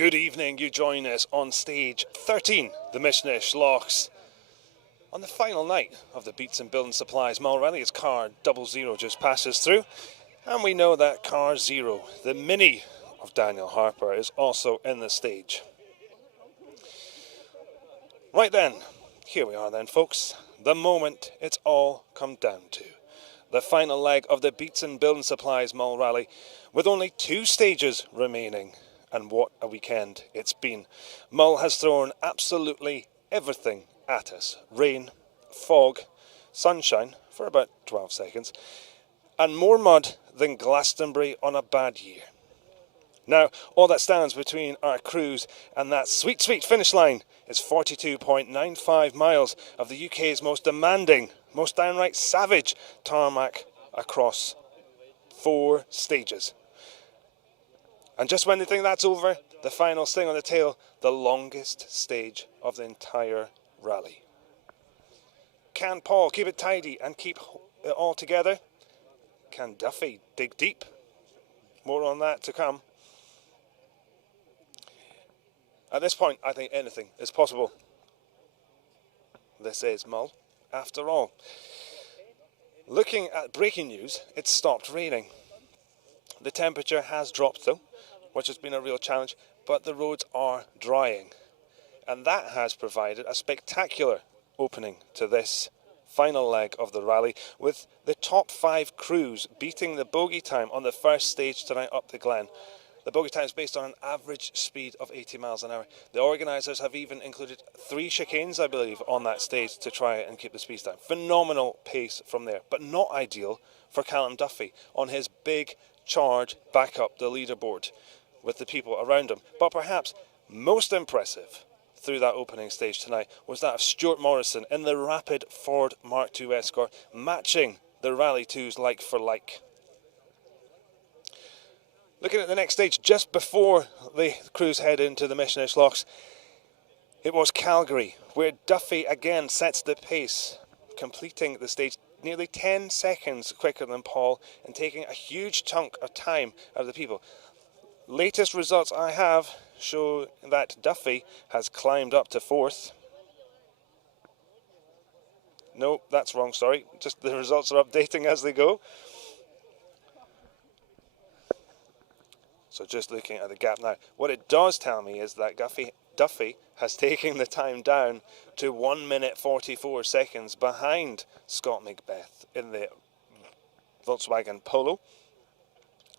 Good evening, you join us on stage 13, the Mishnish Lochs. On the final night of the Beatsons Building Supplies Mull Rally, as car 00 just passes through. And we know that car 0, the Mini of Daniel Harper, is also in the stage. Right then, here we are then, folks. The moment it's all come down to. The final leg of the Beatsons Building Supplies Mull Rally, with only 2 stages remaining. And what a weekend it's been. Mull has thrown absolutely everything at us. Rain, fog, sunshine for about 12 seconds, and more mud than Glastonbury on a bad year. Now, all that stands between our crews and that sweet, sweet finish line is 42.95 miles of the UK's most demanding, most downright savage tarmac across 4 stages. And just when they think that's over, the final sting on the tail, the longest stage of the entire rally. Can Paul keep it tidy and keep it all together? Can Duffy dig deep? More on that to come. At this point, I think anything is possible. This is Mull, after all. Looking at breaking news, it's stopped raining. The temperature has dropped though, which has been a real challenge, but the roads are drying. And that has provided a spectacular opening to this final leg of the rally, with the top 5 crews beating the bogey time on the first stage tonight up the Glen. The bogey time is based on an average speed of 80 miles an hour. The organisers have even included 3 chicanes, I believe, on that stage to try and keep the speed down. Phenomenal pace from there, but not ideal for Callum Duffy on his big charge back up the leaderboard with the people around him. But perhaps most impressive through that opening stage tonight was that of Stuart Morrison in the rapid Ford Mark II Escort, matching the Rally 2's like for like. Looking at the next stage, just before the crews head into the Mishnish Lochs, it was Calgary, where Duffy again sets the pace, completing the stage nearly 10 seconds quicker than Paul and taking a huge chunk of time out of the people. Latest results I have show that Duffy has climbed up to 4th. No, that's wrong, sorry. Just the results are updating as they go. So just looking at the gap now. What it does tell me is that Duffy has taken the time down to 1 minute 44 seconds behind Scott MacBeth in the Volkswagen Polo.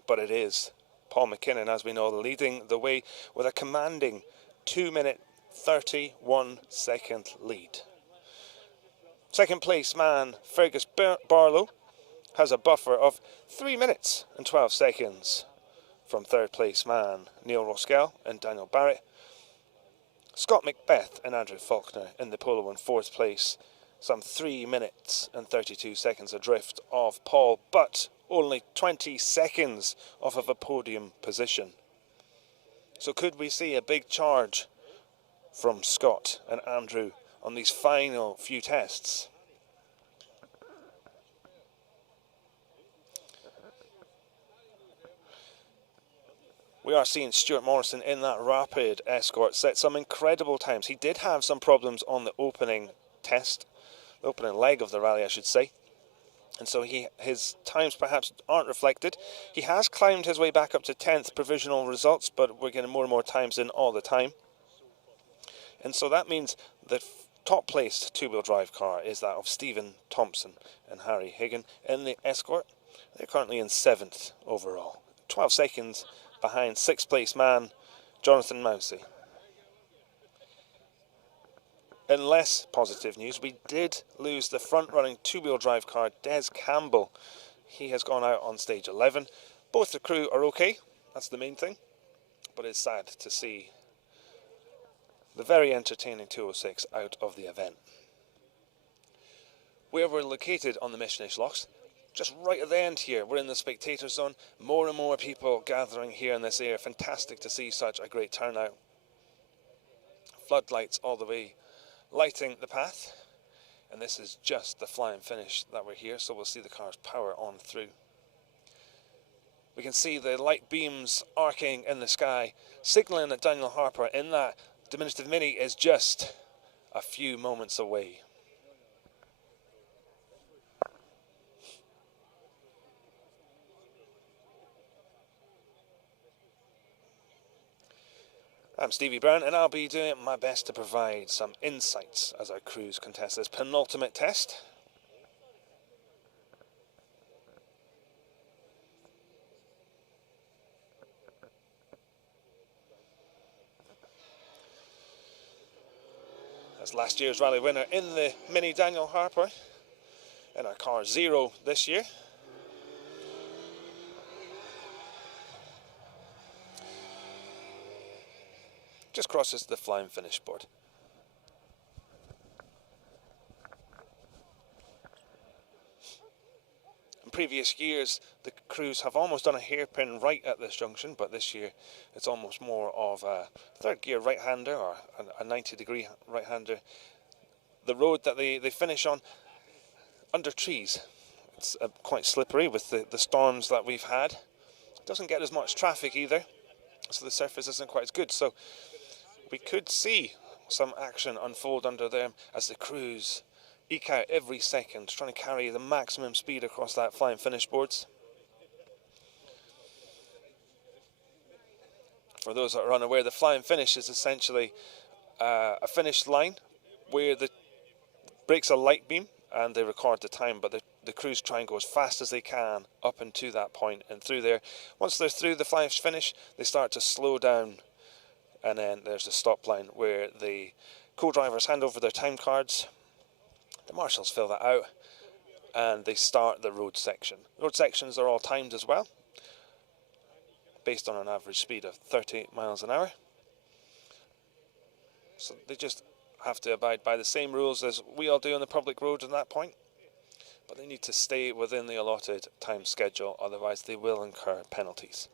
But it is Paul McKinnon, as we know, leading the way with a commanding 2 minute 31 second lead. Second place man Fergus Barlow has a buffer of 3 minutes and 12 seconds from third place man Neil Roskell and Daniel Barrett. Scott MacBeth and Andrew Faulkner in the Polo in 4th place, some 3 minutes and 32 seconds adrift of Paul, but only 20 seconds off of a podium position. So could we see a big charge from Scott and Andrew on these final few tests? We are seeing Stuart Morrison in that rapid Escort set some incredible times. He did have some problems on the opening test, the opening leg of the rally, I should say. And so his times perhaps aren't reflected. He has climbed his way back up to 10th provisional results, but we're getting more and more times in all the time. And so that means the top placed 2-wheel drive car is that of Stephen Thompson and Harry Higgin in the Escort. They're currently in 7th overall, 12 seconds behind 6th place man Jonathan Mousey. In less positive news, we did lose the front-running 2-wheel drive car Des Campbell. He has gone out on stage 11. Both the crew are okay, that's the main thing, but it's sad to see the very entertaining 206 out of the event. Where we're located on the Mishnish Lochs, just right at the end here, we're in the spectator zone. More and more people gathering here in this area. Fantastic to see such a great turnout. Floodlights all the way lighting the path, and this is just the flying finish that we're here, so we'll see the cars power on through. We can see the light beams arcing in the sky, signalling that Daniel Harper in that diminutive mini is just a few moments away. I'm Stevie Brown, and I'll be doing my best to provide some insights as our crews contest this penultimate test. As last year's rally winner in the Mini, Daniel Harper, in our car 0 this year. Just crosses the flying finish board. In previous years, the crews have almost done a hairpin right at this junction, but this year it's almost more of a third gear right-hander or a 90-degree right-hander. The road that they finish on under trees. It's quite slippery with the storms that we've had. It doesn't get as much traffic either, so the surface isn't quite as good. So we could see some action unfold under them as the crews eke out every second, trying to carry the maximum speed across that flying finish boards. For those that are unaware, the flying finish is essentially a finish line where the breaks a light beam and they record the time, but the crews try and go as fast as they can up and to that point and through there. Once they're through the flying finish, they start to slow down, and then there's a stop line where the co-drivers hand over their time cards. The marshals fill that out and they start the road section. Road sections are all timed as well, based on an average speed of 30 miles an hour. So they just have to abide by the same rules as we all do on the public road at that point, but they need to stay within the allotted time schedule, otherwise they will incur penalties.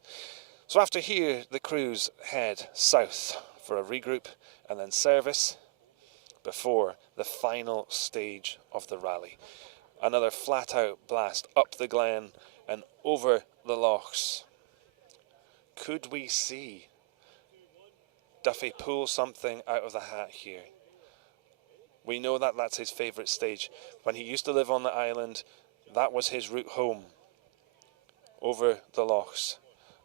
So after here, the crews head south for a regroup and then service before the final stage of the rally. Another flat-out blast up the glen and over the lochs. Could we see Duffy pull something out of the hat here? We know that that's his favourite stage. When he used to live on the island, that was his route home, over the lochs.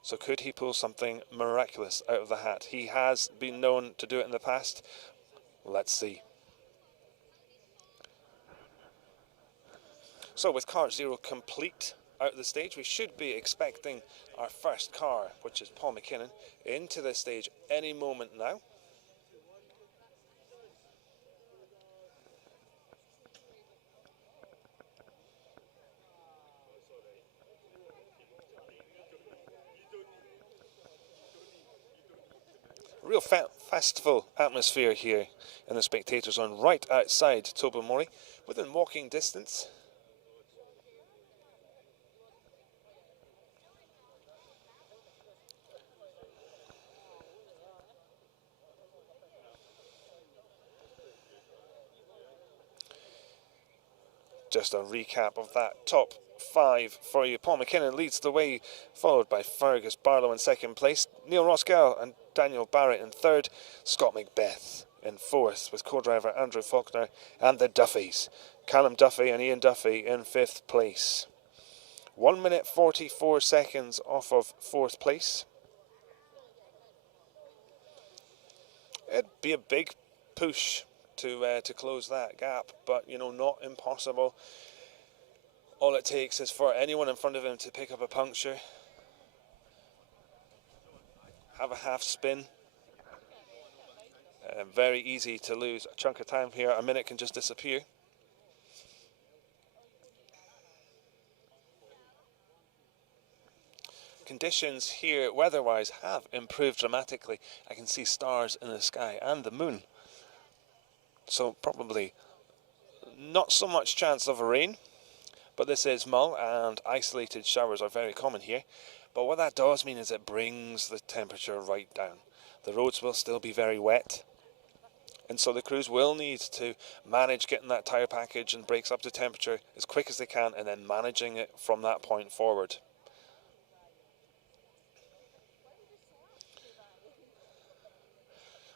So could he pull something miraculous out of the hat? He has been known to do it in the past. Let's see. So with car 0 complete out of the stage, we should be expecting our first car, which is Paul McKinnon, into the stage any moment now. Real festival atmosphere here in the spectator zone, right outside Tobermory, within walking distance. Just a recap of that top 5 for you. Paul McKinnon leads the way, followed by Fergus Barlow in second place, Neil Roskell and Daniel Barrett in third, Scott MacBeth in fourth, with co-driver Andrew Faulkner, and the Duffys, Callum Duffy and Ian Duffy in fifth place. 1 minute 44 seconds off of fourth place. It'd be a big push to close that gap, but you know, not impossible. All it takes is for anyone in front of him to pick up a puncture, have a half spin. Very easy to lose a chunk of time here. A minute can just disappear. Conditions here, weather-wise, have improved dramatically. I can see stars in the sky and the moon. So probably not so much chance of rain, but this is Mull and isolated showers are very common here. But what that does mean is it brings the temperature right down. The roads will still be very wet, and so the crews will need to manage getting that tyre package and brakes up to temperature as quick as they can, and then managing it from that point forward.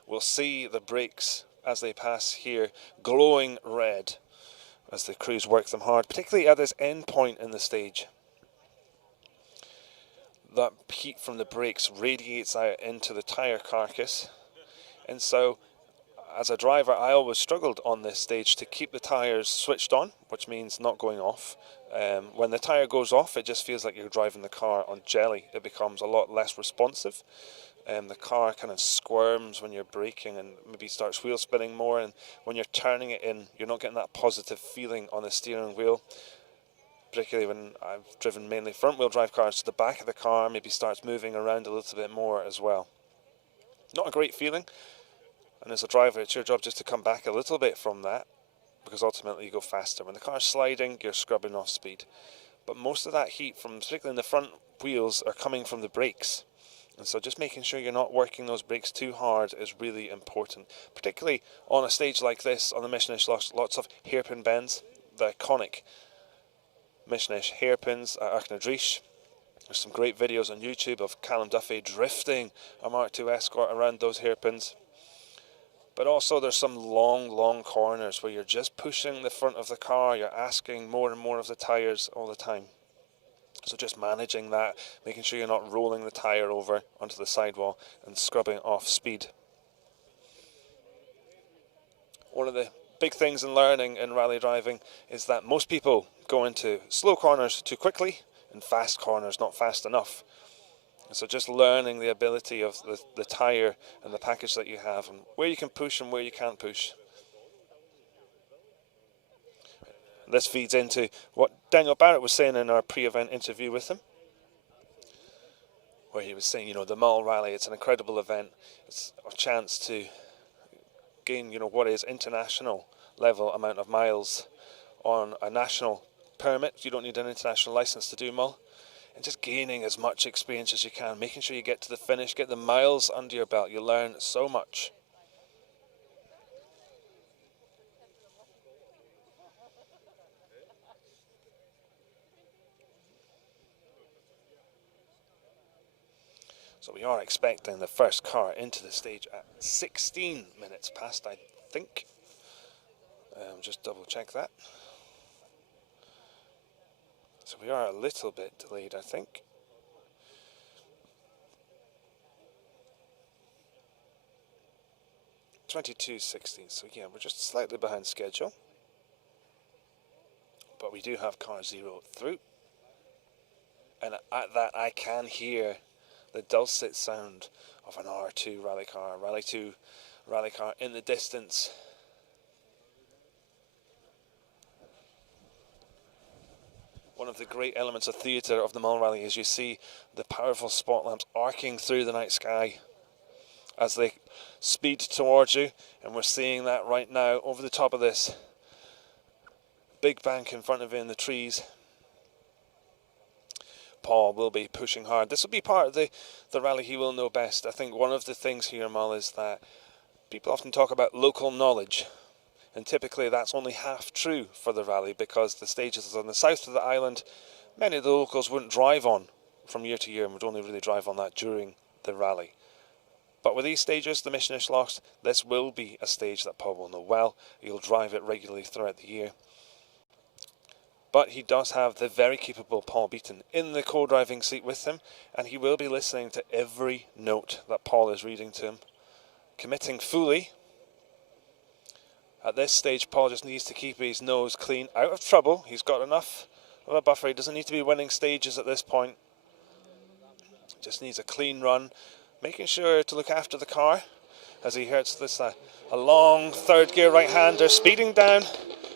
will see the brakes as they pass here glowing red as the crews work them hard, particularly at this end point in the stage. That heat from the brakes radiates out into the tyre carcass, and so as a driver I always struggled on this stage to keep the tyres switched on, which means not going off. When the tyre goes off, it just feels like you're driving the car on jelly. It becomes a lot less responsive. The car kind of squirms when you're braking and maybe starts wheel spinning more, and when you're turning it in, you're not getting that positive feeling on the steering wheel. Particularly when I've driven mainly front wheel drive cars, the back of the car maybe starts moving around a little bit more as well. Not a great feeling, and as a driver it's your job just to come back a little bit from that, because ultimately you go faster. When the car's sliding, you're scrubbing off speed, but most of that heat from particularly in the front wheels are coming from the brakes. And so just making sure you're not working those brakes too hard is really important, particularly on a stage like this on the Mishnish Lochs. Lots of hairpin bends, the iconic Mishnish hairpins at Archnadrish. There's some great videos on YouTube of Callum Duffy drifting a Mark II Escort around those hairpins. But also there's some long corners where you're just pushing the front of the car, you're asking more and more of the tyres all the time. So just managing that, making sure you're not rolling the tyre over onto the sidewall and scrubbing off speed. One of the big things in learning in rally driving is that most people go into slow corners too quickly and fast corners not fast enough. And so just learning the ability of the tyre and the package that you have, and where you can push and where you can't push. This feeds into what Daniel Barrett was saying in our pre-event interview with him, where he was saying, the Mull Rally, it's an incredible event. It's a chance to gain, what is international level amount of miles on a national permit. You don't need an international license to do Mull. And just gaining as much experience as you can, making sure you get to the finish, get the miles under your belt. You learn so much. So we are expecting the first car into the stage at 16 minutes past, I think. Just double check that. So we are a little bit delayed, I think. .22.16, so yeah, we're just slightly behind schedule. But we do have car 0 through. And at that I can hear the dulcet sound of an R2 rally car, Rally 2 rally car in the distance. One of the great elements of theatre of the Mull Rally is you see the powerful spot lamps arcing through the night sky as they speed towards you, and we're seeing that right now over the top of this big bank in front of you in the trees. Paul will be pushing hard. This will be part of the rally he will know best. I think one of the things here, Mull, is that people often talk about local knowledge, and typically that's only half true for the rally, because the stages on the south of the island, many of the locals wouldn't drive on from year to year and would only really drive on that during the rally. But with these stages, the Mishnish Lochs, this will be a stage that Paul will know well. He'll drive it regularly throughout the year. But he does have the very capable Paul Beaton in the co-driving seat with him, and he will be listening to every note that Paul is reading to him, committing fully. At this stage, Paul just needs to keep his nose clean, out of trouble. He's got enough of a buffer. He doesn't need to be winning stages at this point. Just needs a clean run, making sure to look after the car as he hits this a long third gear right-hander, speeding down,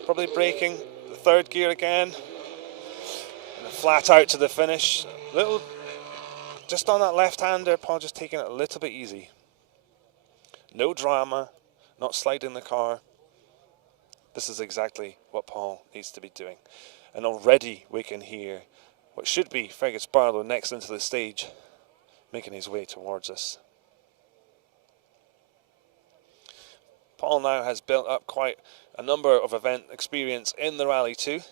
probably braking. Third gear again, and flat out to the finish. Just on that left-hander, Paul just taking it a little bit easy. No drama, not sliding the car. This is exactly what Paul needs to be doing. And already we can hear what should be Fergus Barlow next into the stage, making his way towards us. Paul now has built up quite a number of event experience in the Rally 2. And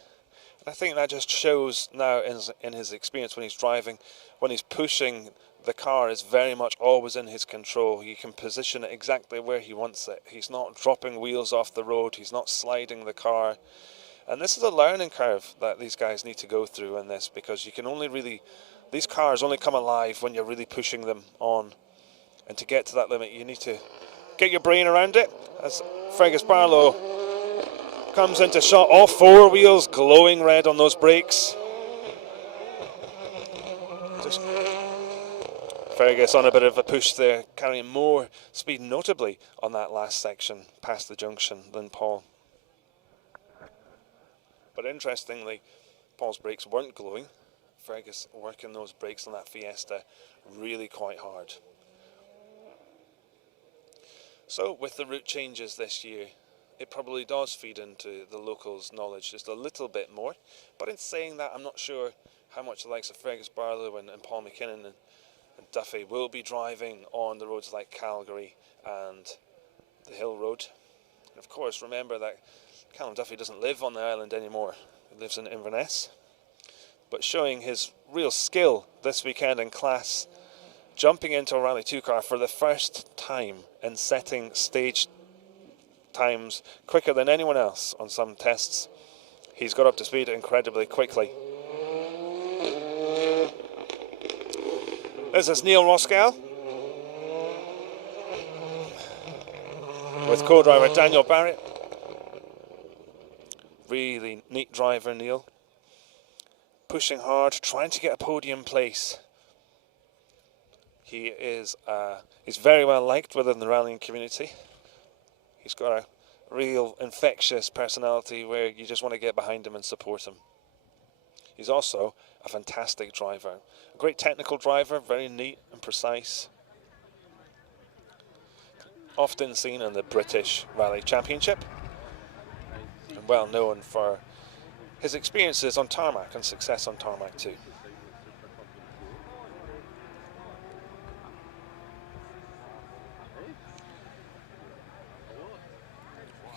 I think that just shows now in his experience when he's driving, when he's pushing, the car is very much always in his control. He can position it exactly where he wants it. He's not dropping wheels off the road. He's not sliding the car. And this is a learning curve that these guys need to go through in this, because you can only really, these cars only come alive when you're really pushing them on. And to get to that limit, you need to get your brain around it. As Fergus Barlow comes into shot, all four wheels glowing red on those brakes. Just Fergus on a bit of a push there, carrying more speed, notably on that last section past the junction, than Paul. But interestingly, Paul's brakes weren't glowing. Fergus working those brakes on that Fiesta really quite hard. So with the route changes this year, it probably does feed into the locals' knowledge just a little bit more. But in saying that, I'm not sure how much the likes of Fergus Barlow and Paul McKinnon and Duffy will be driving on the roads like Calgary and the Hill Road. And of course, remember that Callum Duffy doesn't live on the island anymore. He lives in Inverness. But showing his real skill this weekend in class, jumping into a Rally 2 car for the first time and setting stage times quicker than anyone else on some tests. He's got up to speed incredibly quickly. This is Neil Roskell with co-driver Daniel Barrett. Really neat driver, Neil. Pushing hard, trying to get a podium place. He's very well liked within the rallying community. He's got a real infectious personality where you just want to get behind him and support him. He's also a fantastic driver. A great technical driver, very neat and precise. Often seen in the British Rally Championship. And well known for his experiences on tarmac and success on tarmac too.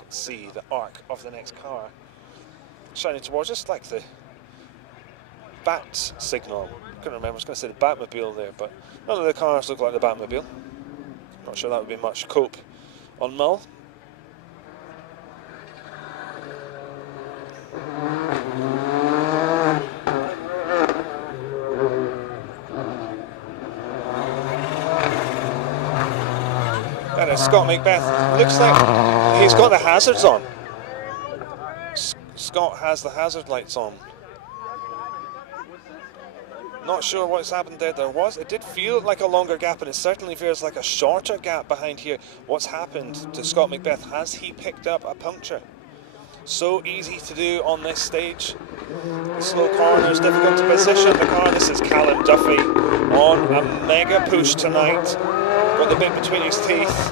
See the arc of the next car shining towards us, like the bat signal. I couldn't remember, I was going to say the Batmobile there, but none of the cars look like the Batmobile. Not sure that would be much cope on Mull. That is Scott MacBeth. Looks like he's got the hazards on. Scott has the hazard lights on. Not sure what's happened there. It did feel like a longer gap, and it certainly feels like a shorter gap behind here. What's happened to Scott MacBeth? Has he picked up a puncture? So easy to do on this stage. The slow corners, difficult to position the car. This is Callum Duffy on a mega push tonight. Got the bit between his teeth.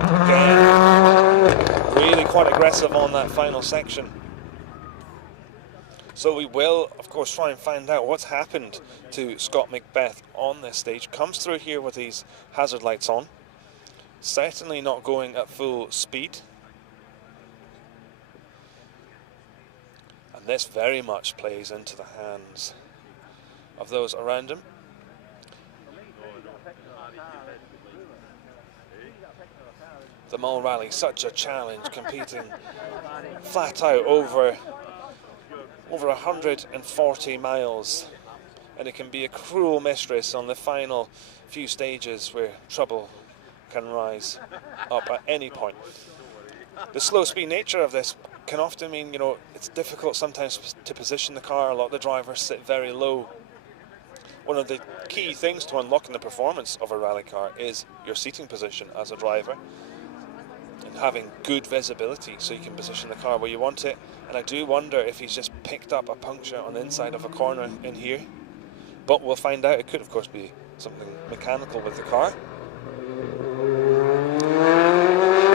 Again, really quite aggressive on that final section. So we will, of course, try and find out what's happened to Scott MacBeth on this stage. Comes through here with these hazard lights on. Certainly not going at full speed. And this very much plays into the hands of those around him. The Mull Rally, such a challenge, competing flat out over 140 miles, and it can be a cruel mistress on the final few stages where trouble can rise up at any point. The slow speed nature of this can often mean, you know, it's difficult sometimes to position the car. A lot of the drivers sit very low. One of the key things to unlocking the performance of a rally car is your seating position as a driver, and having good visibility so you can position the car where you want it. And I do wonder if he's just picked up a puncture on the inside of a corner in here, but we'll find out. It could of course be something mechanical with the car.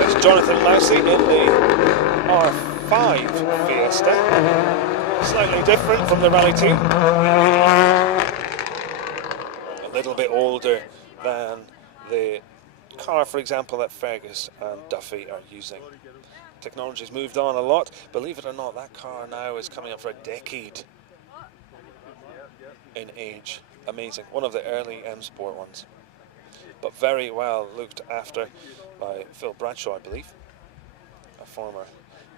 It's Jonathan Lousy in the R5 Fiesta, slightly different from the Rally 2, a little bit older than the car, for example, that Fergus and Duffy are using. Technology's moved on a lot. Believe it or not, that car now is coming up for a decade in age. Amazing. One of the early M Sport ones. But very well looked after by Phil Bradshaw, I believe, a former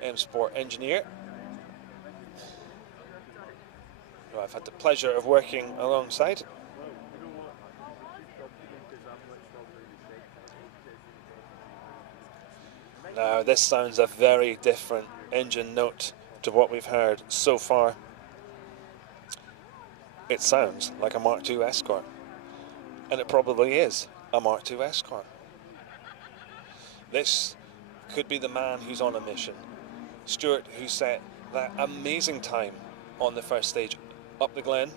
M Sport engineer who I've had the pleasure of working alongside. Now this sounds a very different engine note to what we've heard so far. It sounds like a Mark II Escort, and it probably is a Mark II Escort. This could be the man who's on a mission. Stuart, who set that amazing time on the first stage up the Glen,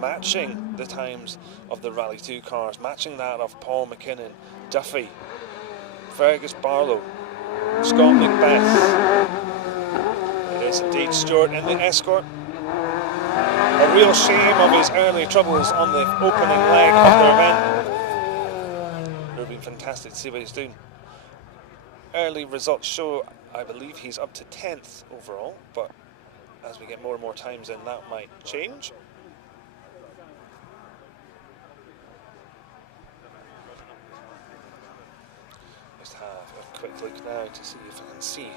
matching the times of the Rally 2 cars, matching that of Paul McKinnon, Duffy, Fergus Barlow, Scott MacBeth. It is indeed Stuart in the Escort. A real shame of his early troubles on the opening leg of the event. It would have been fantastic to see what he's doing. Early results show, I believe he's up to 10th overall, but as we get more and more times in, that might change. Just have a quick look now to see if I can see.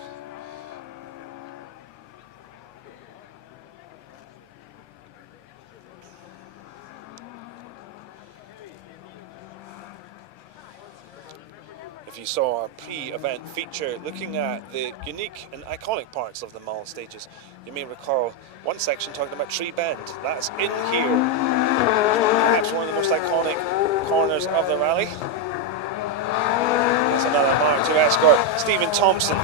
If you saw our pre-event feature looking at the unique and iconic parts of the Mull stages, you may recall one section talking about Tree Bend. That's in here. Perhaps one of the most iconic corners of the rally. That's another Mark II Escort. Stephen Thompson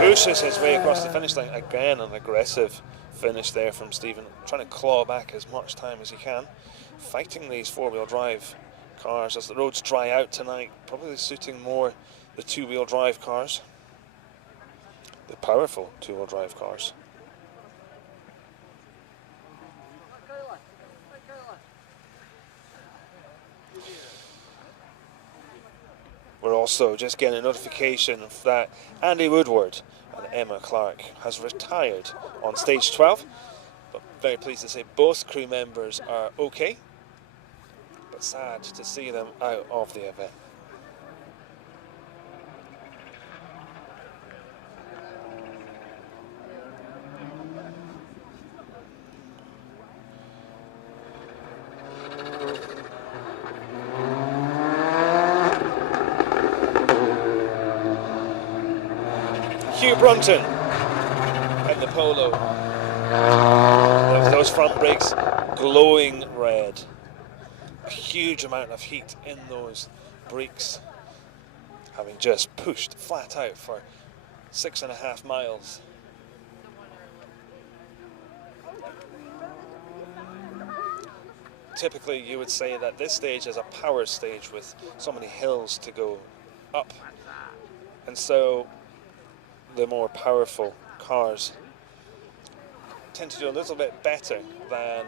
pushes his way across the finish line. Again, an aggressive finish there from Stephen, trying to claw back as much time as he can, fighting these four-wheel drive cars as the roads dry out tonight, probably suiting more the two-wheel drive cars, the powerful two-wheel drive cars. We're also just getting a notification that Andy Woodward and Emma Clark has retired on stage 12, but very pleased to say both crew members are okay, but sad to see them out of the event. Hugh Brunton in the Polo. Those front brakes glowing red. A huge amount of heat in those brakes, having just pushed flat out for 6.5 miles. Typically you would say that this stage is a power stage with so many hills to go up, and so the more powerful cars tend to do a little bit better than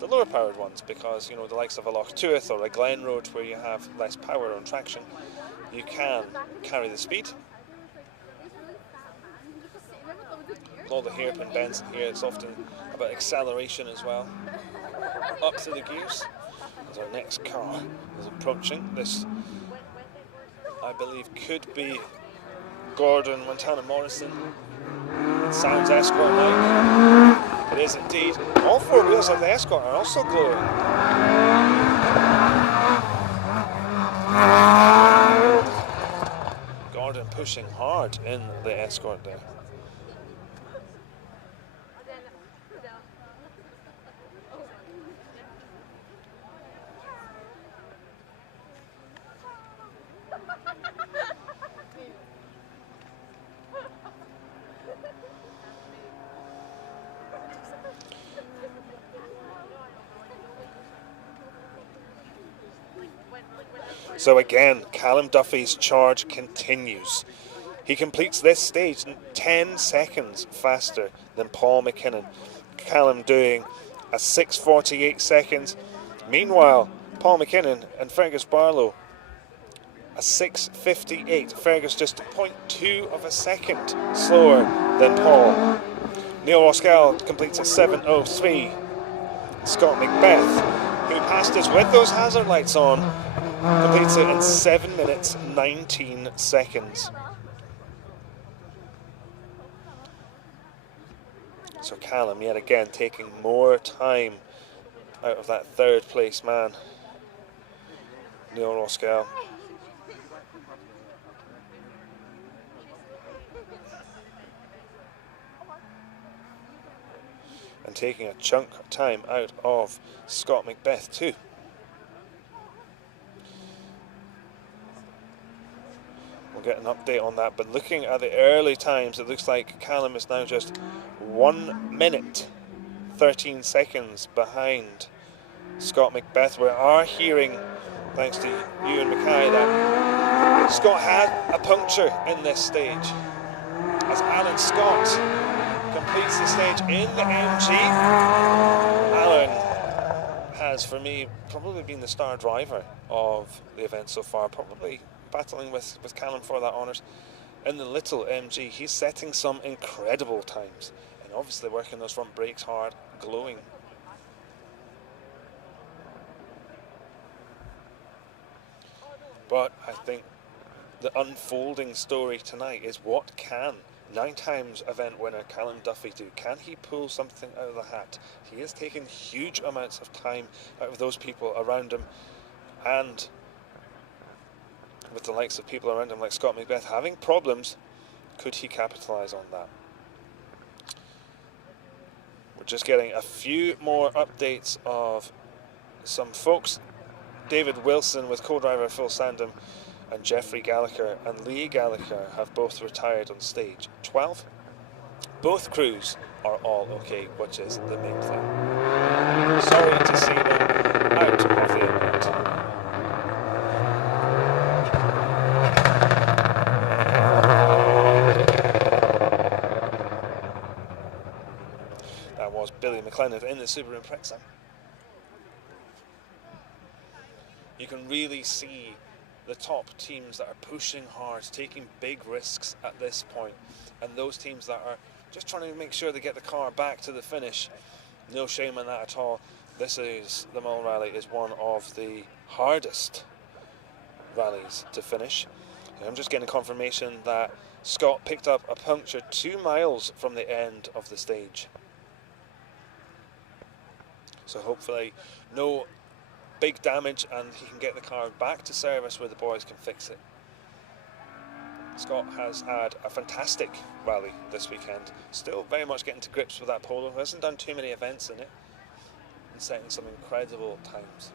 the lower powered ones, because, you know, the likes of a Loch or a Glen Road, where you have less power on traction, you can carry the speed. All the hairpin bends in here, it's often about acceleration as well. Up to the gears as our next car is approaching. This, I believe, could be Gordon Montana Morrison. It sounds Escort like. It is indeed. All four wheels of the Escort are also glowing. Gordon pushing hard in the Escort there. So again, Callum Duffy's charge continues. He completes this stage in 10 seconds faster than Paul McKinnon. Callum doing a 6:48 seconds. Meanwhile, Paul McKinnon and Fergus Barlow a 6:58. Fergus just 0.2 of a second slower than Paul. Neil Roskell completes a 7:03. Scott MacBeth, who passed us with those hazard lights on, completes it in 7 minutes 19 seconds. So Callum yet again taking more time out of that third place man, Neil Roskell. And taking a chunk of time out of Scott MacBeth too. We'll get an update on that, but looking at the early times, it looks like Callum is now just 1 minute 13 seconds behind Scott MacBeth. We are hearing, thanks to Ewan Mackay, that Scott had a puncture in this stage, as Alan Scott completes the stage in the MG. Alan has, for me, probably been the star driver of the event so far, probably battling with Callum for that honours. In the little MG, he's setting some incredible times, and obviously working those front brakes hard, glowing. But I think the unfolding story tonight is, what can 9 times event winner Callum Duffy do? Can he pull something out of the hat? He is taking huge amounts of time out of those people around him, and with the likes of people around him like Scott MacBeth having problems, could he capitalise on that? We're just getting a few more updates of some folks. David Wilson with co-driver Phil Sandham and Jeffrey Gallagher and Lee Gallagher have both retired on stage 12. Both crews are all okay, which is the main thing. Sorry to see them out of the event. That was Billy McLennan in the Subaru Impreza. You can really see the top teams that are pushing hard, taking big risks at this point, and those teams that are just trying to make sure they get the car back to the finish. No shame in that at all. This is, the Mull Rally is one of the hardest rallies to finish. And I'm just getting confirmation that Scott picked up a puncture 2 miles from the end of the stage. So hopefully no big damage, and he can get the car back to service where the boys can fix it. Scott has had a fantastic rally this weekend, still very much getting to grips with that polo. He hasn't done too many events in it, and setting some incredible times.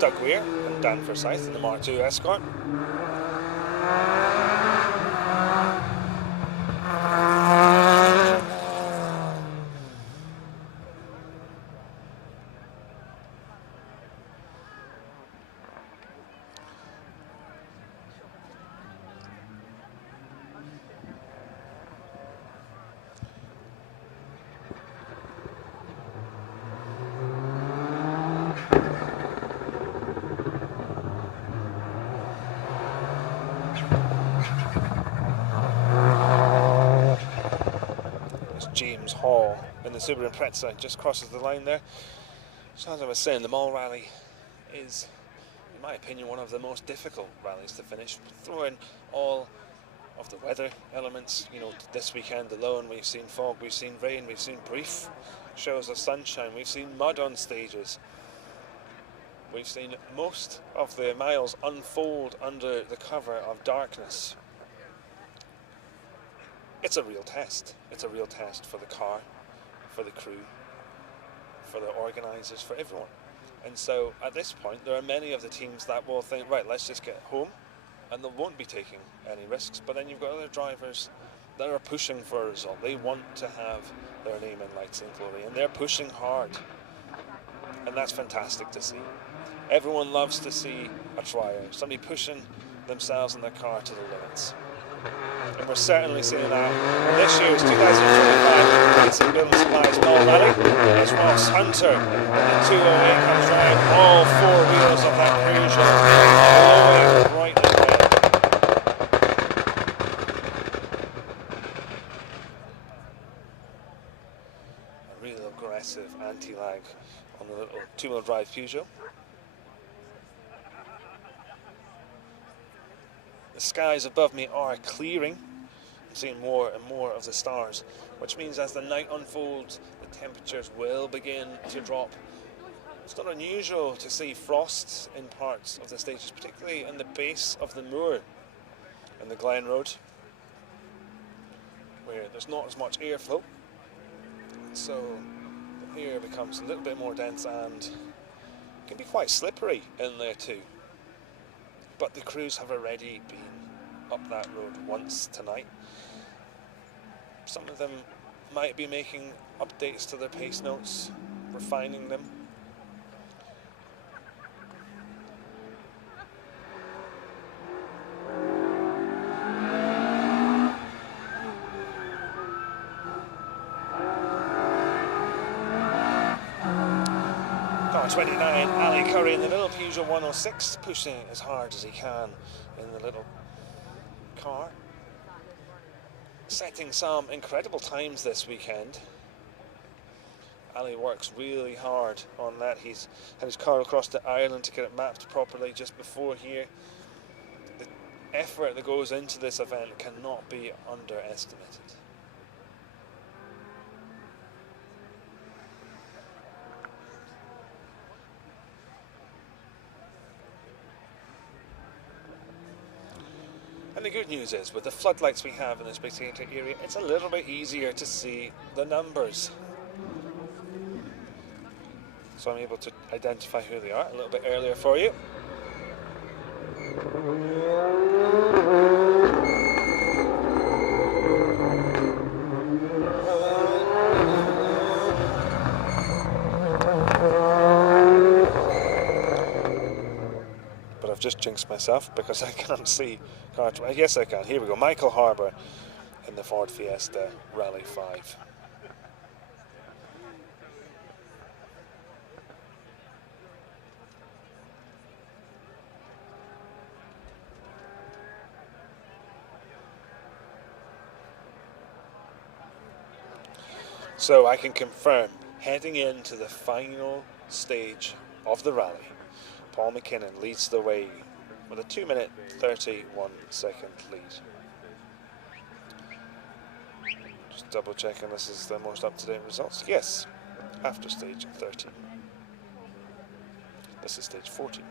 Doug Weir and Dan Forsyth in the Mark II Escort. James Hall in the Subaru Impreza just crosses the line there. So as I was saying, the Mull Rally is, in my opinion, one of the most difficult rallies to finish. Throw in all of the weather elements, you know, this weekend alone we've seen fog, we've seen rain, we've seen brief shows of sunshine, we've seen mud on stages. We've seen most of the miles unfold under the cover of darkness. It's a real test. It's a real test for the car, for the crew, for the organisers, for everyone. And so at this point, there are many of the teams that will think, right, let's just get home, and they won't be taking any risks. But then you've got other drivers that are pushing for a result. They want to have their name in lights and glory, and they're pushing hard. And that's fantastic to see. Everyone loves to see a trier, somebody pushing themselves and their car to the limits. And we're certainly seeing that on this year's 2025 Beatsons Building Supplies Mull Rally. As Ross Hunter in the 208 comes round, all four wheels of that Peugeot glowing brightly red. A real aggressive anti-lag on the little two-wheel drive Peugeot. The skies above me are clearing. I'm seeing more and more of the stars, which means as the night unfolds, the temperatures will begin to drop. It's not unusual to see frosts in parts of the stages, particularly in the base of the moor in the Glen Road, where there's not as much airflow. So the air becomes a little bit more dense and can be quite slippery in there too. But the crews have already been up that road once tonight. Some of them might be making updates to their pace notes, refining them. Car 29, Ali Curry in the little Peugeot 106, pushing as hard as he can in the little car. Setting some incredible times this weekend. Ali works really hard on that. He's had his car across to Ireland to get it mapped properly just before here. The effort that goes into this event cannot be underestimated. And the good news is, with the floodlights we have in this particular area, it's a little bit easier to see the numbers. So I'm able to identify who they are a little bit earlier for you. But I've just jinxed myself because I can't see car. Yes, I can. Here we go. Michael Harbour in the Ford Fiesta Rally 5. So I can confirm, heading into the final stage of the rally, Paul McKinnon leads the way with a 2-minute 31-second lead. Just double checking this is the most up-to-date results. Yes, after stage 13. This is stage 14.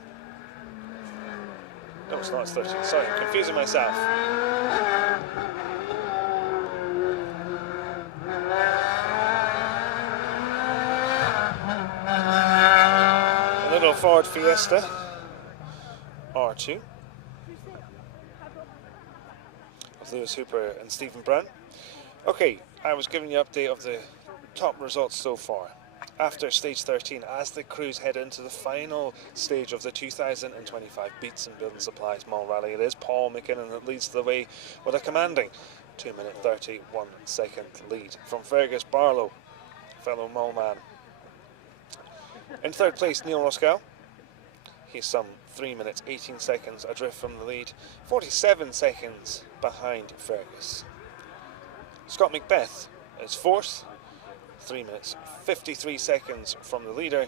No, it's not, it's 13. Sorry, I'm confusing myself. A little Ford Fiesta R2 of Lewis Hooper and Stephen Brown. Okay, I was giving you an update of the top results so far. After stage 13, as the crews head into the final stage of the 2025 Beatsons Building Supplies Mull Rally, it is Paul McKinnon that leads the way with a commanding 2-minute 31-second lead from Fergus Barlow, fellow Mull man. In third place, Neil Roskell. He's some 3 minutes 18 seconds adrift from the lead, 47 seconds behind Fergus. Scott MacBeth is fourth, 3 minutes 53 seconds from the leader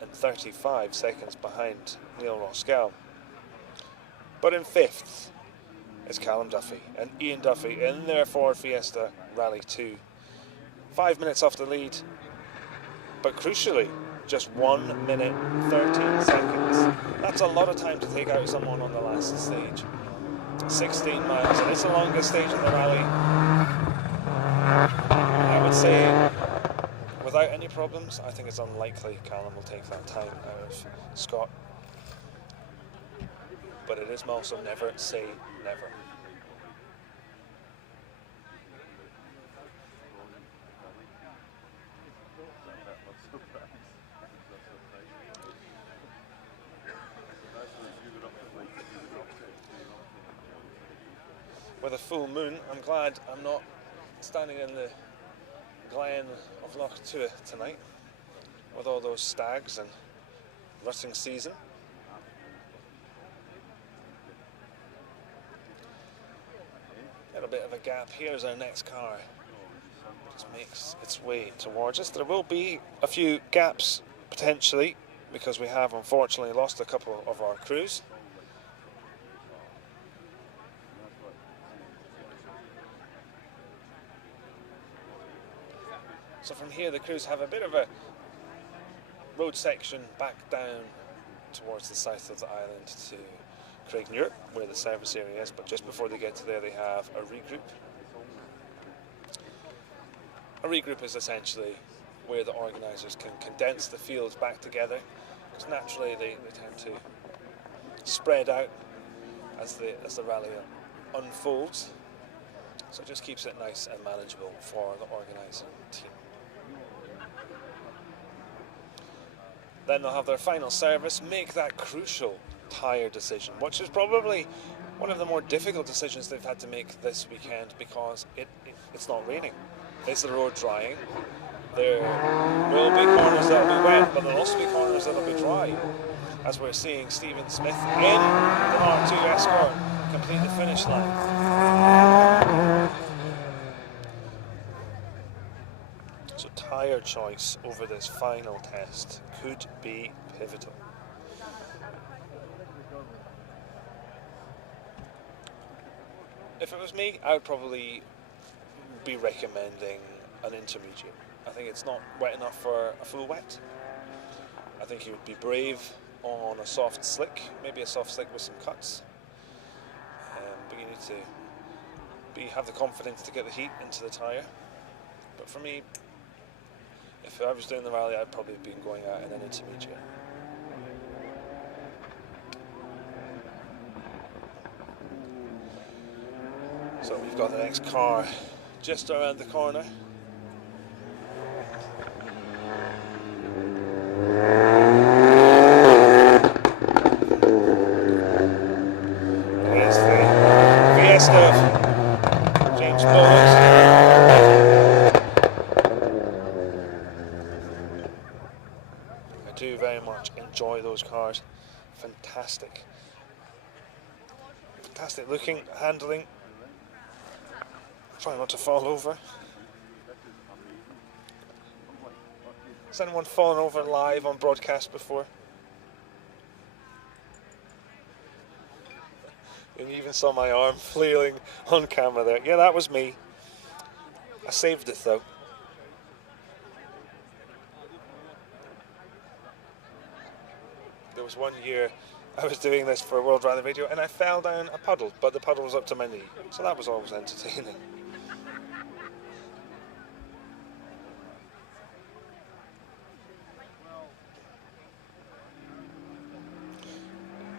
and 35 seconds behind Neil Roskell. But in fifth is Callum Duffy and Ian Duffy in their Ford Fiesta Rally 2. 5 minutes off the lead, but crucially, just 1 minute 13 seconds. That's a lot of time to take out someone on the last stage. 16 miles, and it's the longest stage of the rally. I would say, without any problems, I think it's unlikely Callum will take that time out of Scott. But it is Mull, so never say never. with a full moon. I'm glad I'm not standing in the glen of Loch tonight with all those stags and rutting season. A bit of a gap. Here's our next car. Just makes its way towards us. There will be a few gaps potentially because we have unfortunately lost a couple of our crews. So from here the crews have a bit of a road section back down towards the south of the island to Craigmuir, where the service area is, but just before they get to there they have a regroup. A regroup is essentially where the organisers can condense the fields back together, because naturally they tend to spread out as the rally unfolds, so it just keeps it nice and manageable for the organising team. Then they'll have their final service, make that crucial tyre decision, which is probably one of the more difficult decisions they've had to make this weekend because it's not raining. Is the road drying? There will be corners that will be wet, but there'll also be corners that will be dry, as we're seeing Stephen Smith in the Mark II Escort complete the finish line. So tyre choice over this final test could be pivotal. If it was me, I would probably be recommending an intermediate. I think it's not wet enough for a full wet. I think you would be brave on a soft slick, maybe a soft slick with some cuts. But you need to have the confidence to get the heat into the tyre. But for me, if I was doing the rally, I'd probably be going out in an intermediate. So we've got the next car just around the corner. There's the Fiesta of James Bowles. I do very much enjoy those cars. Fantastic. Fantastic looking, handling. Try not to fall over. Has anyone fallen over live on broadcast before? And you even saw my arm flailing on camera there. Yeah, that was me. I saved it though. There was one year I was doing this for World Rally Radio and I fell down a puddle, but the puddle was up to my knee. So that was always entertaining.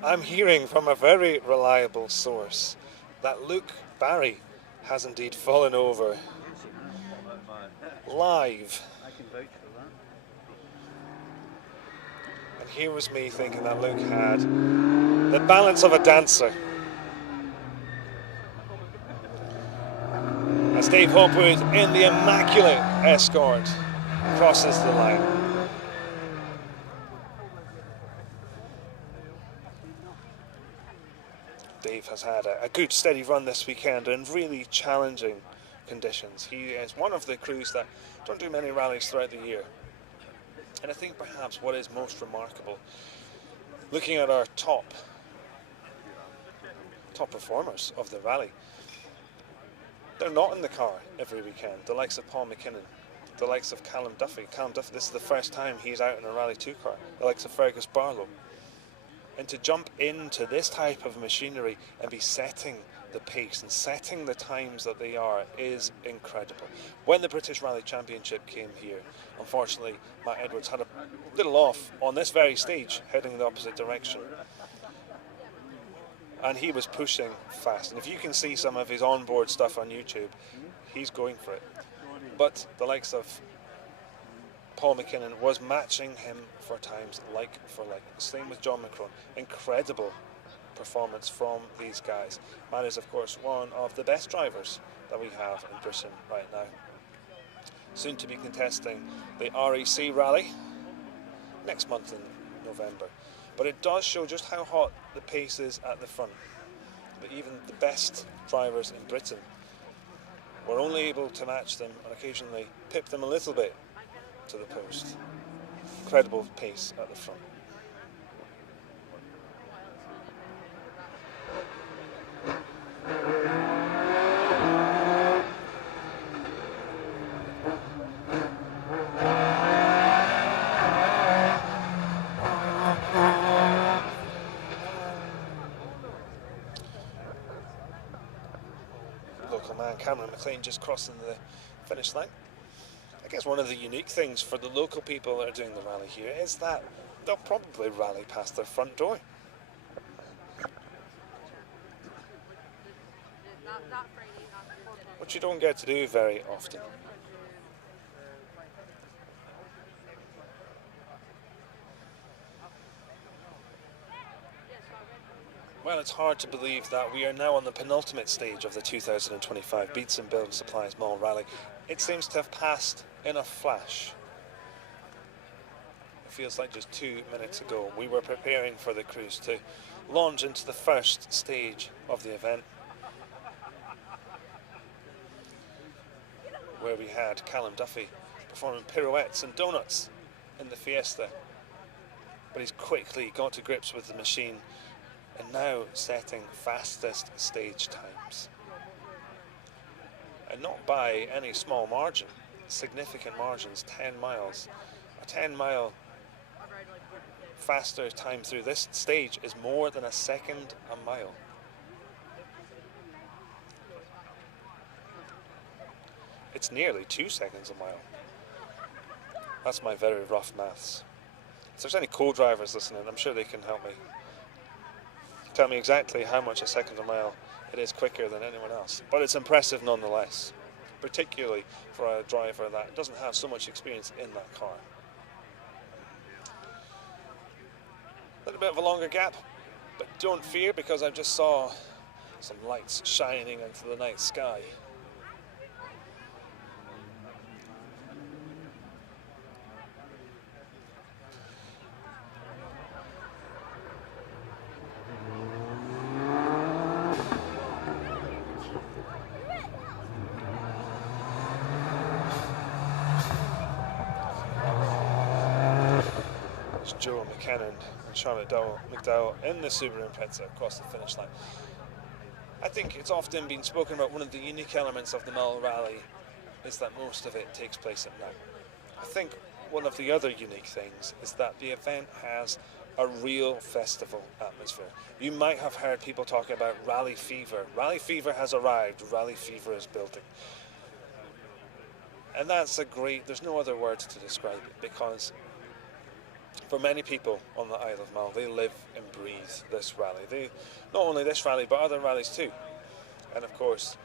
I'm hearing from a very reliable source that Luke Barry has indeed fallen over live. And here was me thinking that Luke had the balance of a dancer. As Dave Hopwood in the immaculate Escort crosses the line. Dave has had a good steady run this weekend in really challenging conditions. He is one of the crews that don't do many rallies throughout the year. And I think perhaps what is most remarkable, looking at our top performers of the rally, they're not in the car every weekend. The likes of Paul McKinnon, the likes of Callum Duffy. Callum Duffy, this is the first time he's out in a Rally 2 car. The likes of Fergus Barlow. And to jump into this type of machinery and be setting the pace and setting the times that they are is incredible. When the British Rally Championship came here, unfortunately, Matt Edwards had a little off on this very stage, heading in the opposite direction. And he was pushing fast. And if you can see some of his onboard stuff on YouTube, he's going for it. But the likes of Paul McKinnon was matching him for times like for like. Same with John McCrone. Incredible performance from these guys. Man is, of course, one of the best drivers that we have in Britain right now. Soon to be contesting the REC Rally next month in November. But it does show just how hot the pace is at the front. But even the best drivers in Britain were only able to match them and occasionally pip them a little bit to the post. Incredible pace at the front. Local man Cameron McLean just crossing the finish line. I guess one of the unique things for the local people that are doing the rally here is that they'll probably rally past their front door. Which you don't get to do very often. Well, it's hard to believe that we are now on the penultimate stage of the 2025 Beatsons Building Supplies Mull Rally. It seems to have passed in a flash. It feels like just 2 minutes ago we were preparing for the crews to launch into the first stage of the event, where we had Callum Duffy performing pirouettes and donuts in the Fiesta. But he's quickly got to grips with the machine and now setting fastest stage times. And not by any small margin, significant margins, 10 miles. A 10-mile faster time through this stage is more than a second a mile. It's nearly 2 seconds a mile. That's my very rough maths. If there's any co-drivers listening, I'm sure they can help me. Tell me exactly how much a second a mile it is quicker than anyone else. But it's impressive nonetheless, particularly for a driver that doesn't have so much experience in that car. A little bit of a longer gap, but don't fear, because I just saw some lights shining into the night sky. Joe McKinnon and Charlotte McDowell in the Subaru Impreza across the finish line. I think it's often been spoken about, one of the unique elements of the Mull Rally is that most of it takes place at night. I think one of the other unique things is that the event has a real festival atmosphere. You might have heard people talking about rally fever. Rally fever has arrived, rally fever is building. And that's a great, there's no other words to describe it, because for many people on the Isle of Mull, they live and breathe this rally. Not only this rally, but other rallies too. And of course,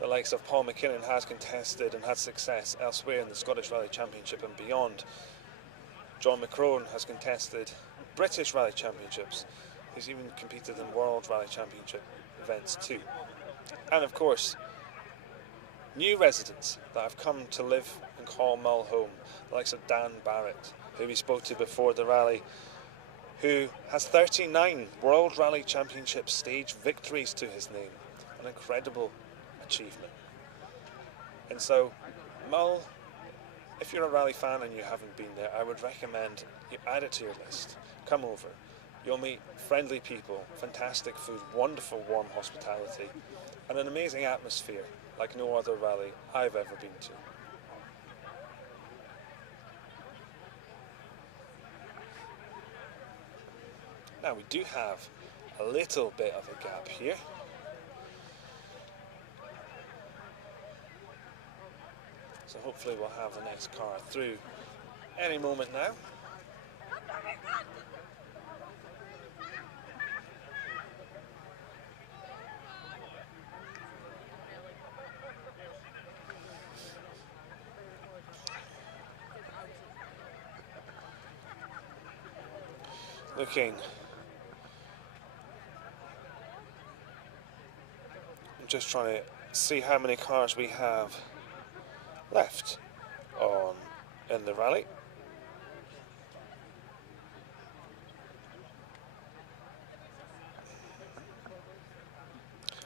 the likes of Paul McKinnon has contested and had success elsewhere in the Scottish Rally Championship and beyond. John McCrone has contested British Rally Championships. He's even competed in World Rally Championship events too. And of course, new residents that have come to live and call Mull home, the likes of Dan Barrett, who we spoke to before the rally, who has 39 World Rally Championship stage victories to his name. An incredible achievement. And so, Mull, if you're a rally fan and you haven't been there, I would recommend you add it to your list. Come over. You'll meet friendly people, fantastic food, wonderful warm hospitality, and an amazing atmosphere like no other rally I've ever been to. Now we do have a little bit of a gap here. So hopefully we'll have the next car through any moment now. Looking just trying to see how many cars we have left on in the rally.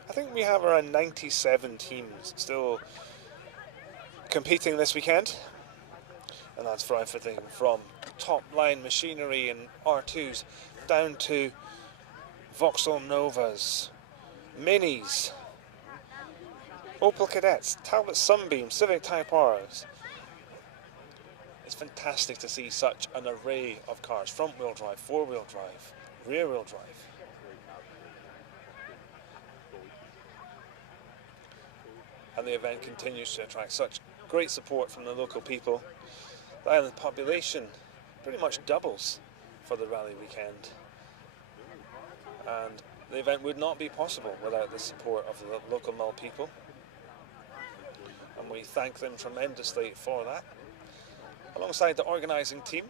I think we have around 97 teams still competing this weekend, and that's for everything from top line machinery and R2s down to Vauxhall Novas, Minis, Opel Cadets, Talbot Sunbeam, Civic Type Rs. It's fantastic to see such an array of cars, front wheel drive, four wheel drive, rear wheel drive. And the event continues to attract such great support from the local people. The island population pretty much doubles for the rally weekend. And the event would not be possible without the support of the local Mull people. And we thank them tremendously for that. Alongside the organising team,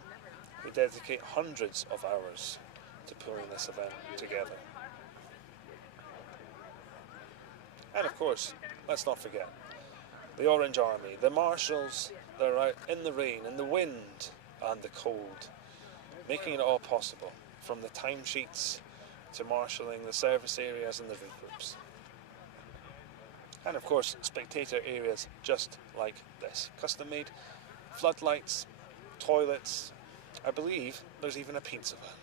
we dedicate hundreds of hours to pulling this event together. And of course, let's not forget, the Orange Army, the marshals that are out in the rain, in the wind and the cold, making it all possible, from the timesheets to marshalling the service areas and the regroups. And of course, spectator areas just like this. Custom made floodlights, toilets, I believe there's even a pizza van.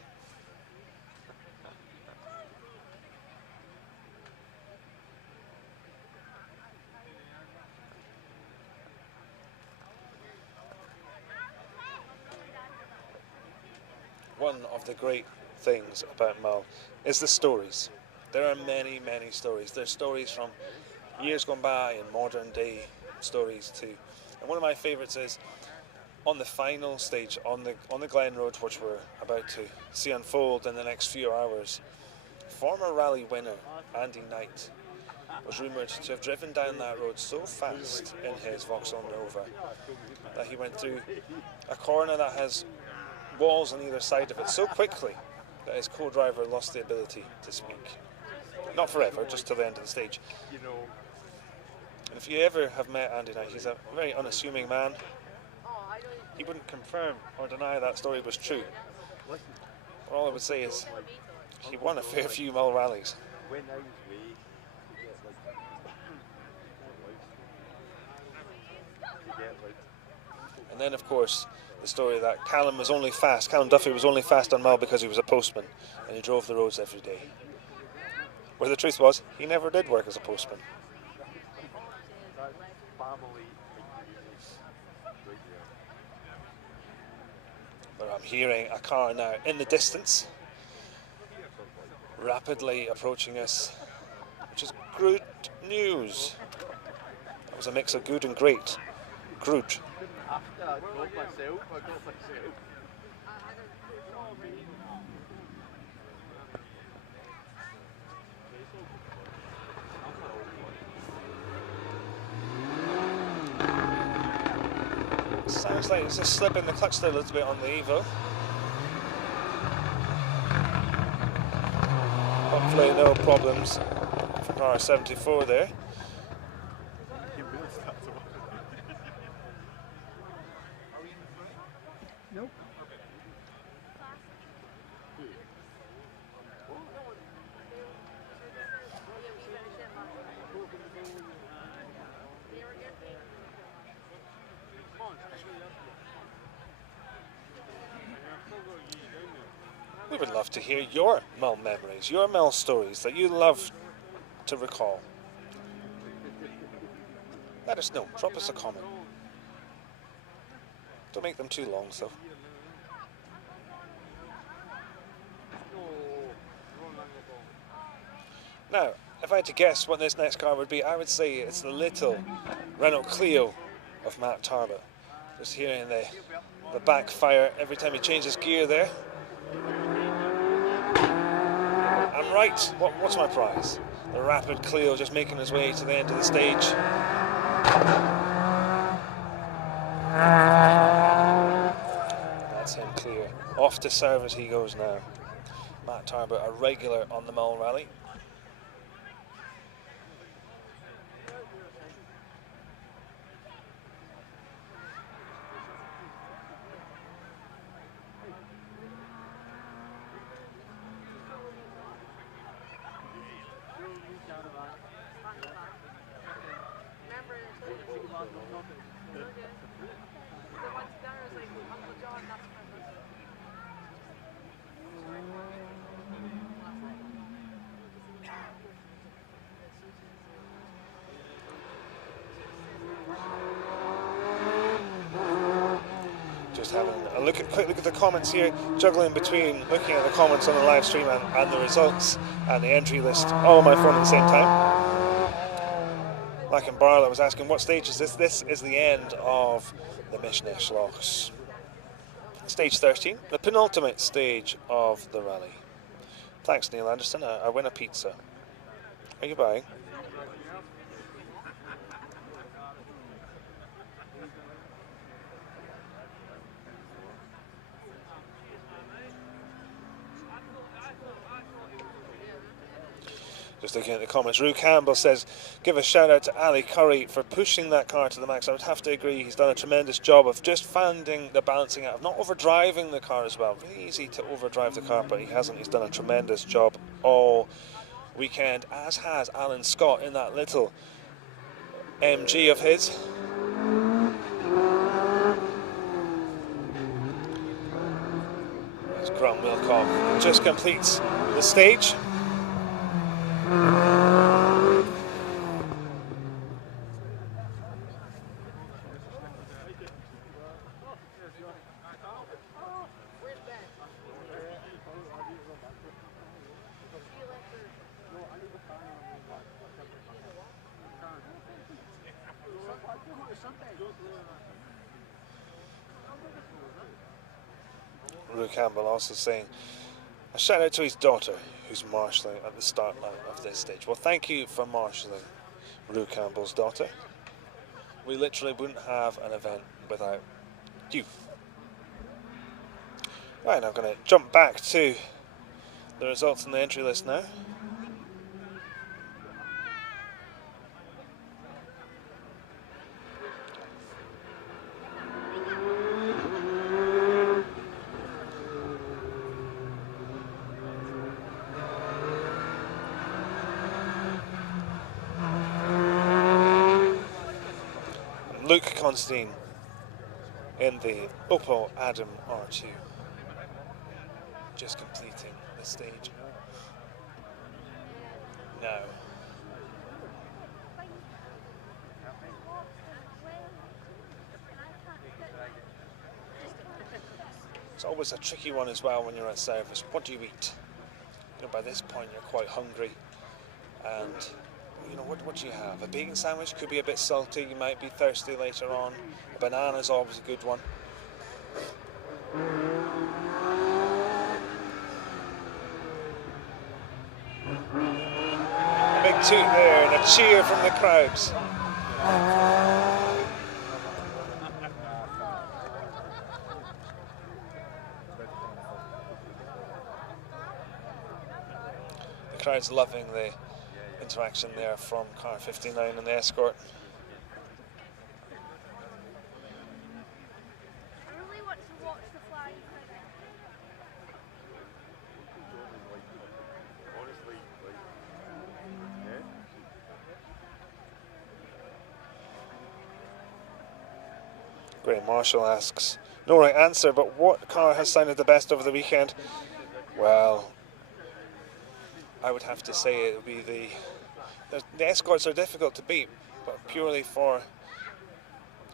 One of the great things about Mull is the stories. There are many, many stories. There's stories from years gone by and modern day stories too. And one of my favourites is on the final stage on the Glen Road, which we're about to see unfold in the next few hours. Former rally winner Andy Knight was rumoured to have driven down that road so fast in his Vauxhall Nova that he went through a corner that has walls on either side of it so quickly that his co-driver lost the ability to speak. Not forever, just till the end of the stage. And if you ever have met Andy Knight, he's a very unassuming man. He wouldn't confirm or deny that story was true. All I would say is he won a fair few Mull rallies. And then of course the story that Callum Duffy was only fast on Mull because he was a postman and he drove the roads every day. Where the truth was, he never did work as a postman. But I'm hearing a car now in the distance, rapidly approaching us, which is good news. That was a mix of good and great. Good. Sounds like it's just slipping the clutch there a little bit on the Evo. Hopefully no problems for car 74 there. Nope. We would love to hear your Mull memories, your Mull stories that you love to recall. Let us know, drop us a comment. Don't make them too long though. Now, if I had to guess what this next car would be, I would say it's the little Renault Clio of Matt Tarbert. Just hearing the backfire every time he changes gear there. I'm right. What's my prize? The rapid Clio just making his way to the end of the stage. That's him clear. Off to service he goes now. Matt Tarbert, a regular on the Mull rally. Just having a quick look at the comments here, juggling between looking at the comments on the live stream and the results and the entry list all on my phone at the same time. Like in Barlow was asking, what stage is this? This is the end of the Mishnish Lochs. Stage 13, the penultimate stage of the rally. Thanks, Neil Anderson. I win a pizza. Are you buying? Just looking at the comments, Rue Campbell says, give a shout out to Ali Curry for pushing that car to the max. I would have to agree, he's done a tremendous job of just finding the balancing out, of not overdriving the car as well. Really easy to overdrive the car, but he hasn't. He's done a tremendous job all weekend, as has Alan Scott in that little MG of his. As Grant Wilcock just completes the stage. Rue Campbell also saying a shout out to his daughter who's marshalling at the start line of this stage. Well, thank you for marshalling Rue Campbell's daughter. We literally wouldn't have an event without you. Right, I'm going to jump back to the results in the entry list now. Luke Constantine in the Opel Adam R2, just completing the stage now. It's always a tricky one as well when you're at service. What do you eat? You know, by this point you're quite hungry, and you know, what do you have? A bacon sandwich could be a bit salty, you might be thirsty later on. A banana is always a good one. A big toot there and a cheer from the crowds. The crowd's loving the interaction there from car 59 and the Escort. I really want to watch the flying. Graham Marshall asks, no right answer, but what car has sounded the best over the weekend? Well, I would have to say it would be the Escorts are difficult to beat, but purely for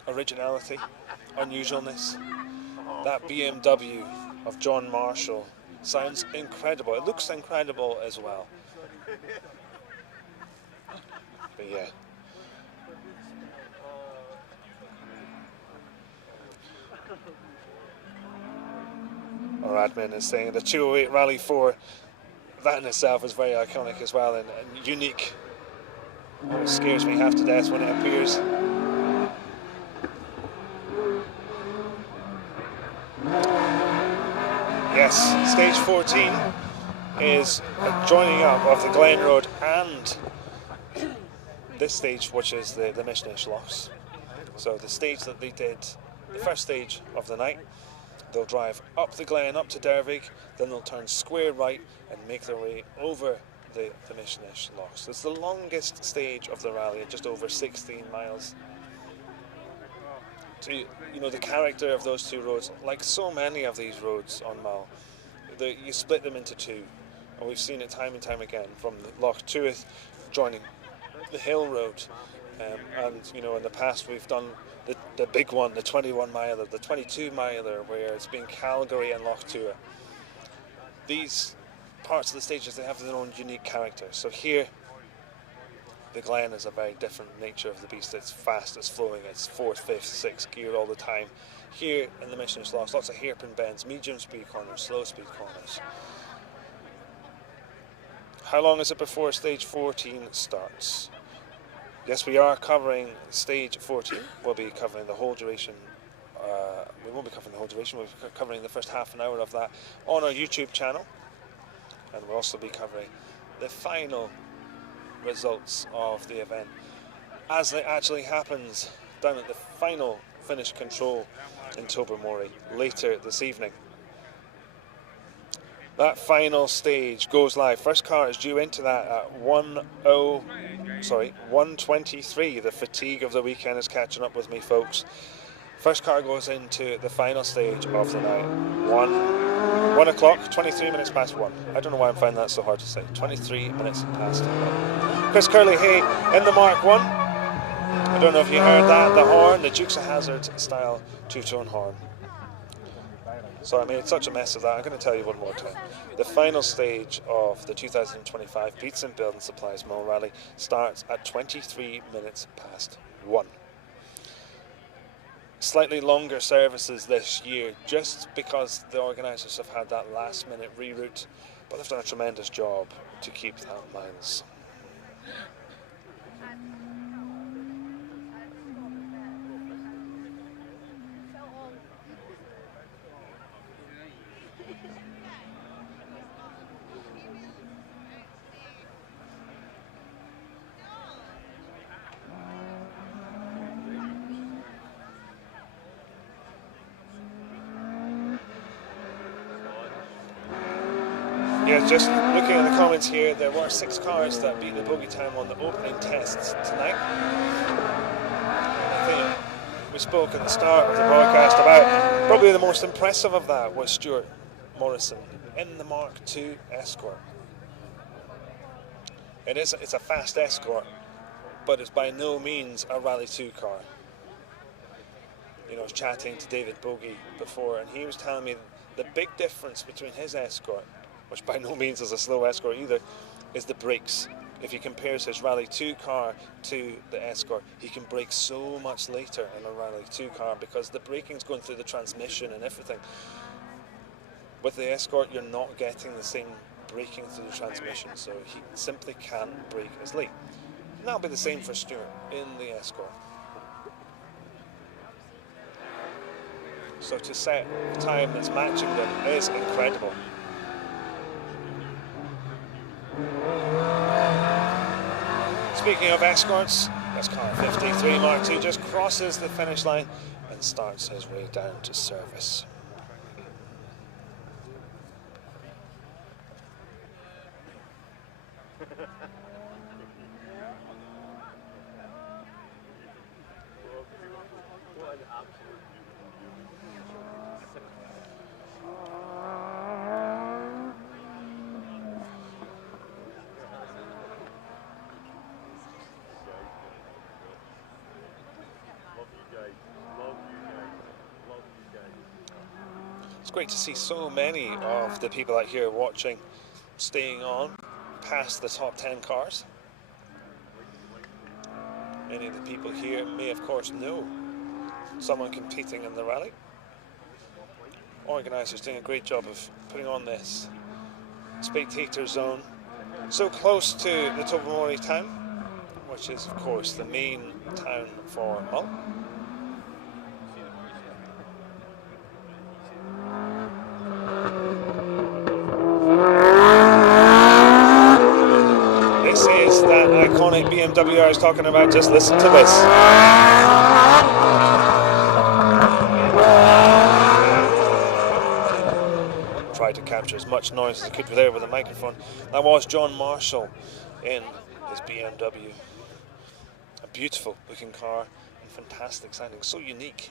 originality, unusualness. That BMW of John Marshall sounds incredible. It looks incredible as well. But yeah. Our admin is saying the 208 Rally 4, that in itself is very iconic as well and unique. Always scares me half to death when it appears. Yes, stage 14 is a joining up of the Glen Road and this stage, which is the Mishnish Lochs. So the stage that they did, the first stage of the night, they'll drive up the Glen, up to Dervig, then they'll turn square right and make their way over the Mishnish Lochs. It's the longest stage of the rally at just over 16 miles. So, you know, the character of those two roads, like so many of these roads on Mull, you split them into two. And we've seen it time and time again, from Loch Tuath joining the Hill Road And you know, in the past we've done the big one, the 21 miler, the 22 miler, where it's been Calgary and Loch. These parts of the stages, they have their own unique character. So here, the Glen is a very different nature of the beast. It's fast, it's flowing, it's fourth, fifth, sixth gear all the time. Here in the Mishnish Lochs, lots of hairpin bends, medium speed corners, slow speed corners. How long is it before stage 14 starts? Yes, we are covering stage 14. We'll be covering the whole duration. We won't be covering the whole duration. We'll be covering the first half an hour of that on our YouTube channel. And we'll also be covering the final results of the event as it actually happens down at the final finish control in Tobermory later this evening. That final stage goes live. First car is due into that at 1:23. The fatigue of the weekend is catching up with me, folks. First car goes into the final stage of the night. 1 o'clock, 23 minutes past 1. I don't know why I'm finding that so hard to say. 23 minutes past 1. Chris Curley-Hay in the Mark 1. I don't know if you heard that, the horn, the Dukes of Hazzard style two-tone horn. So I made such a mess of that, I'm going to tell you one more time. The final stage of the 2025 Beatson Building Supplies Mull Rally starts at 23 minutes past 1. Slightly longer services this year, just because the organisers have had that last minute reroute, but they've done a tremendous job to keep that in mind. Yeah, just looking at the comments here, there were 6 cars that beat the bogey time on the opening tests tonight. I think we spoke at the start of the broadcast about probably the most impressive of that was Stuart Morrison in the Mark II Escort. It's a fast Escort, but it's by no means a Rally 2 car. You know, I was chatting to David Bogey before, and he was telling me the big difference between his Escort, which by no means is a slow Escort either, is the brakes. If he compares his Rally 2 car to the Escort, he can brake so much later in a Rally 2 car because the braking's going through the transmission and everything. With the Escort, you're not getting the same braking through the transmission, so he simply can't brake as late. And that'll be the same for Stuart in the Escort. So to set a time that's matching them is incredible. Speaking of Escorts, that's car 53 Mark II just crosses the finish line and starts his way down to service. It's great to see so many of the people out here watching staying on past the top 10 cars. Many of the people here may of course know someone competing in the rally. Organisers doing a great job of putting on this spectator zone so close to the Tobermory town, which is of course the main town for Mull. This is that iconic BMW I was talking about. Just listen to this. Try to capture as much noise as I could there with a microphone. That was John Marshall in his BMW. A beautiful looking car and fantastic sounding, so unique.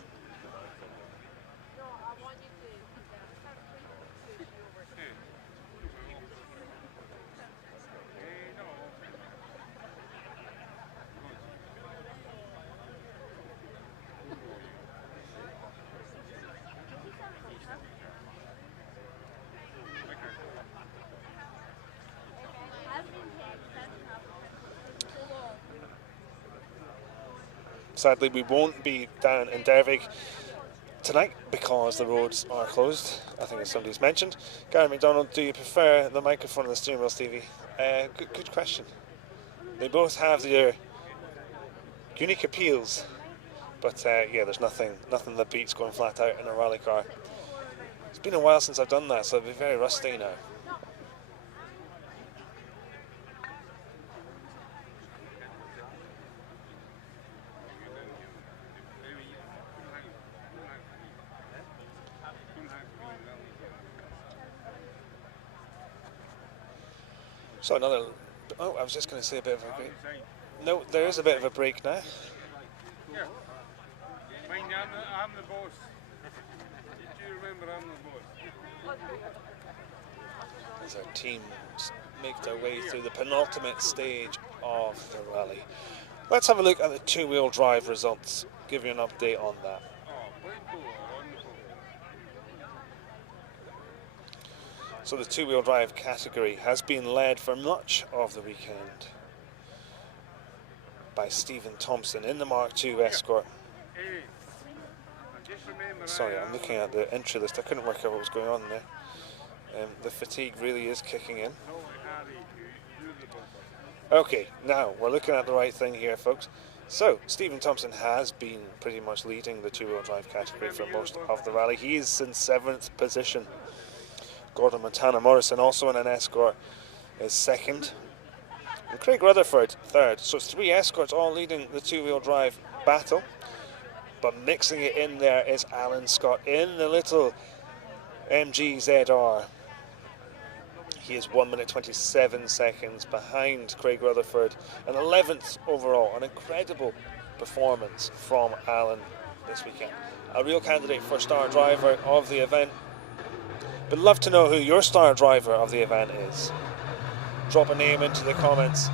Sadly, we won't be down in Dervig tonight because the roads are closed, I think as somebody's mentioned. Gary McDonald, do you prefer the microphone or the steering wheel, Stevie? Good question. They both have their unique appeals, but yeah, there's nothing that beats going flat out in a rally car. It's been a while since I've done that, so I'll be very rusty now. So another, oh, I was just going to say a bit of a break. No, there is a bit of a break now. Yeah. Mind you, I'm the boss. Do you remember I'm the boss? As our teams make their way through the penultimate stage of the rally. Let's have a look at the two-wheel drive results, give you an update on that. So the two-wheel drive category has been led for much of the weekend by Stephen Thompson in the Mark II Escort. Sorry, I'm looking at the entry list. I couldn't work out what was going on there. The fatigue really is kicking in. Okay, now we're looking at the right thing here, folks. So, Stephen Thompson has been pretty much leading the two-wheel drive category for most of the rally. He is in 7th position. Gordon Montana Morrison, also in an Escort, is 2nd. And Craig Rutherford, 3rd. So it's 3 Escorts all leading the two-wheel drive battle. But mixing it in there is Alan Scott in the little MG ZR. He is 1 minute 27 seconds behind Craig Rutherford, and 11th overall. An incredible performance from Alan this weekend. A real candidate for star driver of the event. But love to know who your star driver of the event is. Drop a name into the comments.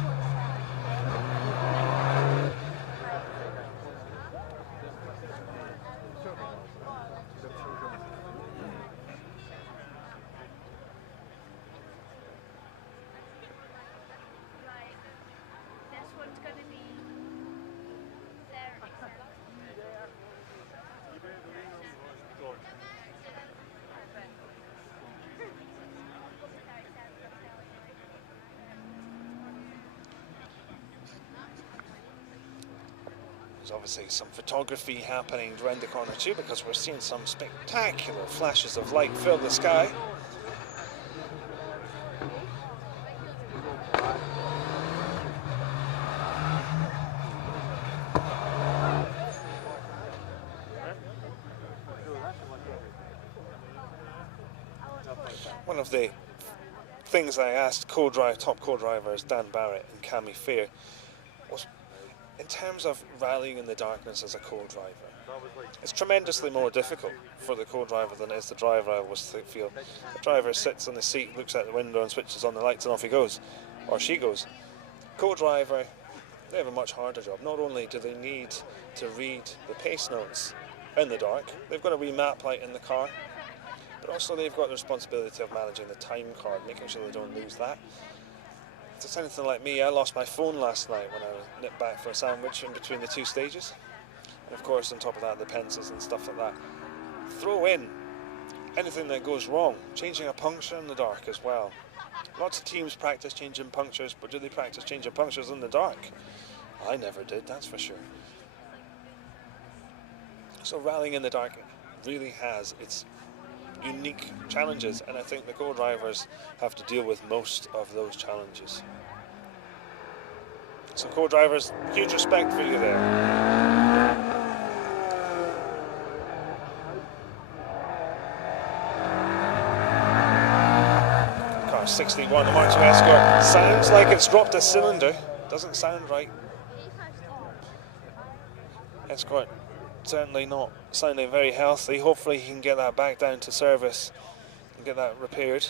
There's obviously some photography happening around the corner too, because we're seeing some spectacular flashes of light fill the sky. One of the things I asked top co-drivers Dan Barrett and Cammy Fair was, in terms of rallying in the darkness as a co-driver, it's tremendously more difficult for the co-driver than it is the driver, I always feel. The driver sits on the seat, looks out the window and switches on the lights and off he goes, or she goes. Co-driver, they have a much harder job. Not only do they need to read the pace notes in the dark, they've got a wee map light in the car, but also they've got the responsibility of managing the time card, making sure they don't lose that. If it's anything like me, I lost my phone last night when I nipped back for a sandwich in between the 2 stages. And of course, on top of that, the pencils and stuff like that. Throw in anything that goes wrong, changing a puncture in the dark as well. Lots of teams practice changing punctures, but do they practice changing punctures in the dark? I never did, that's for sure. So rallying in the dark really has its unique challenges, and I think the co-drivers have to deal with most of those challenges. So co-drivers, huge respect for you there. Car 61, the Mark II Escort, sounds like it's dropped a cylinder, doesn't sound right. Escort certainly not sounding very healthy. Hopefully he can get that back down to service and get that repaired.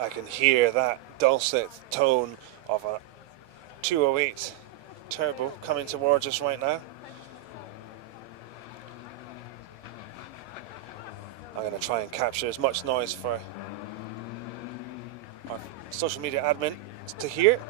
I can hear that dulcet tone of a 208 turbo coming towards us right now. I'm going to try and capture as much noise for our social media admin to hear.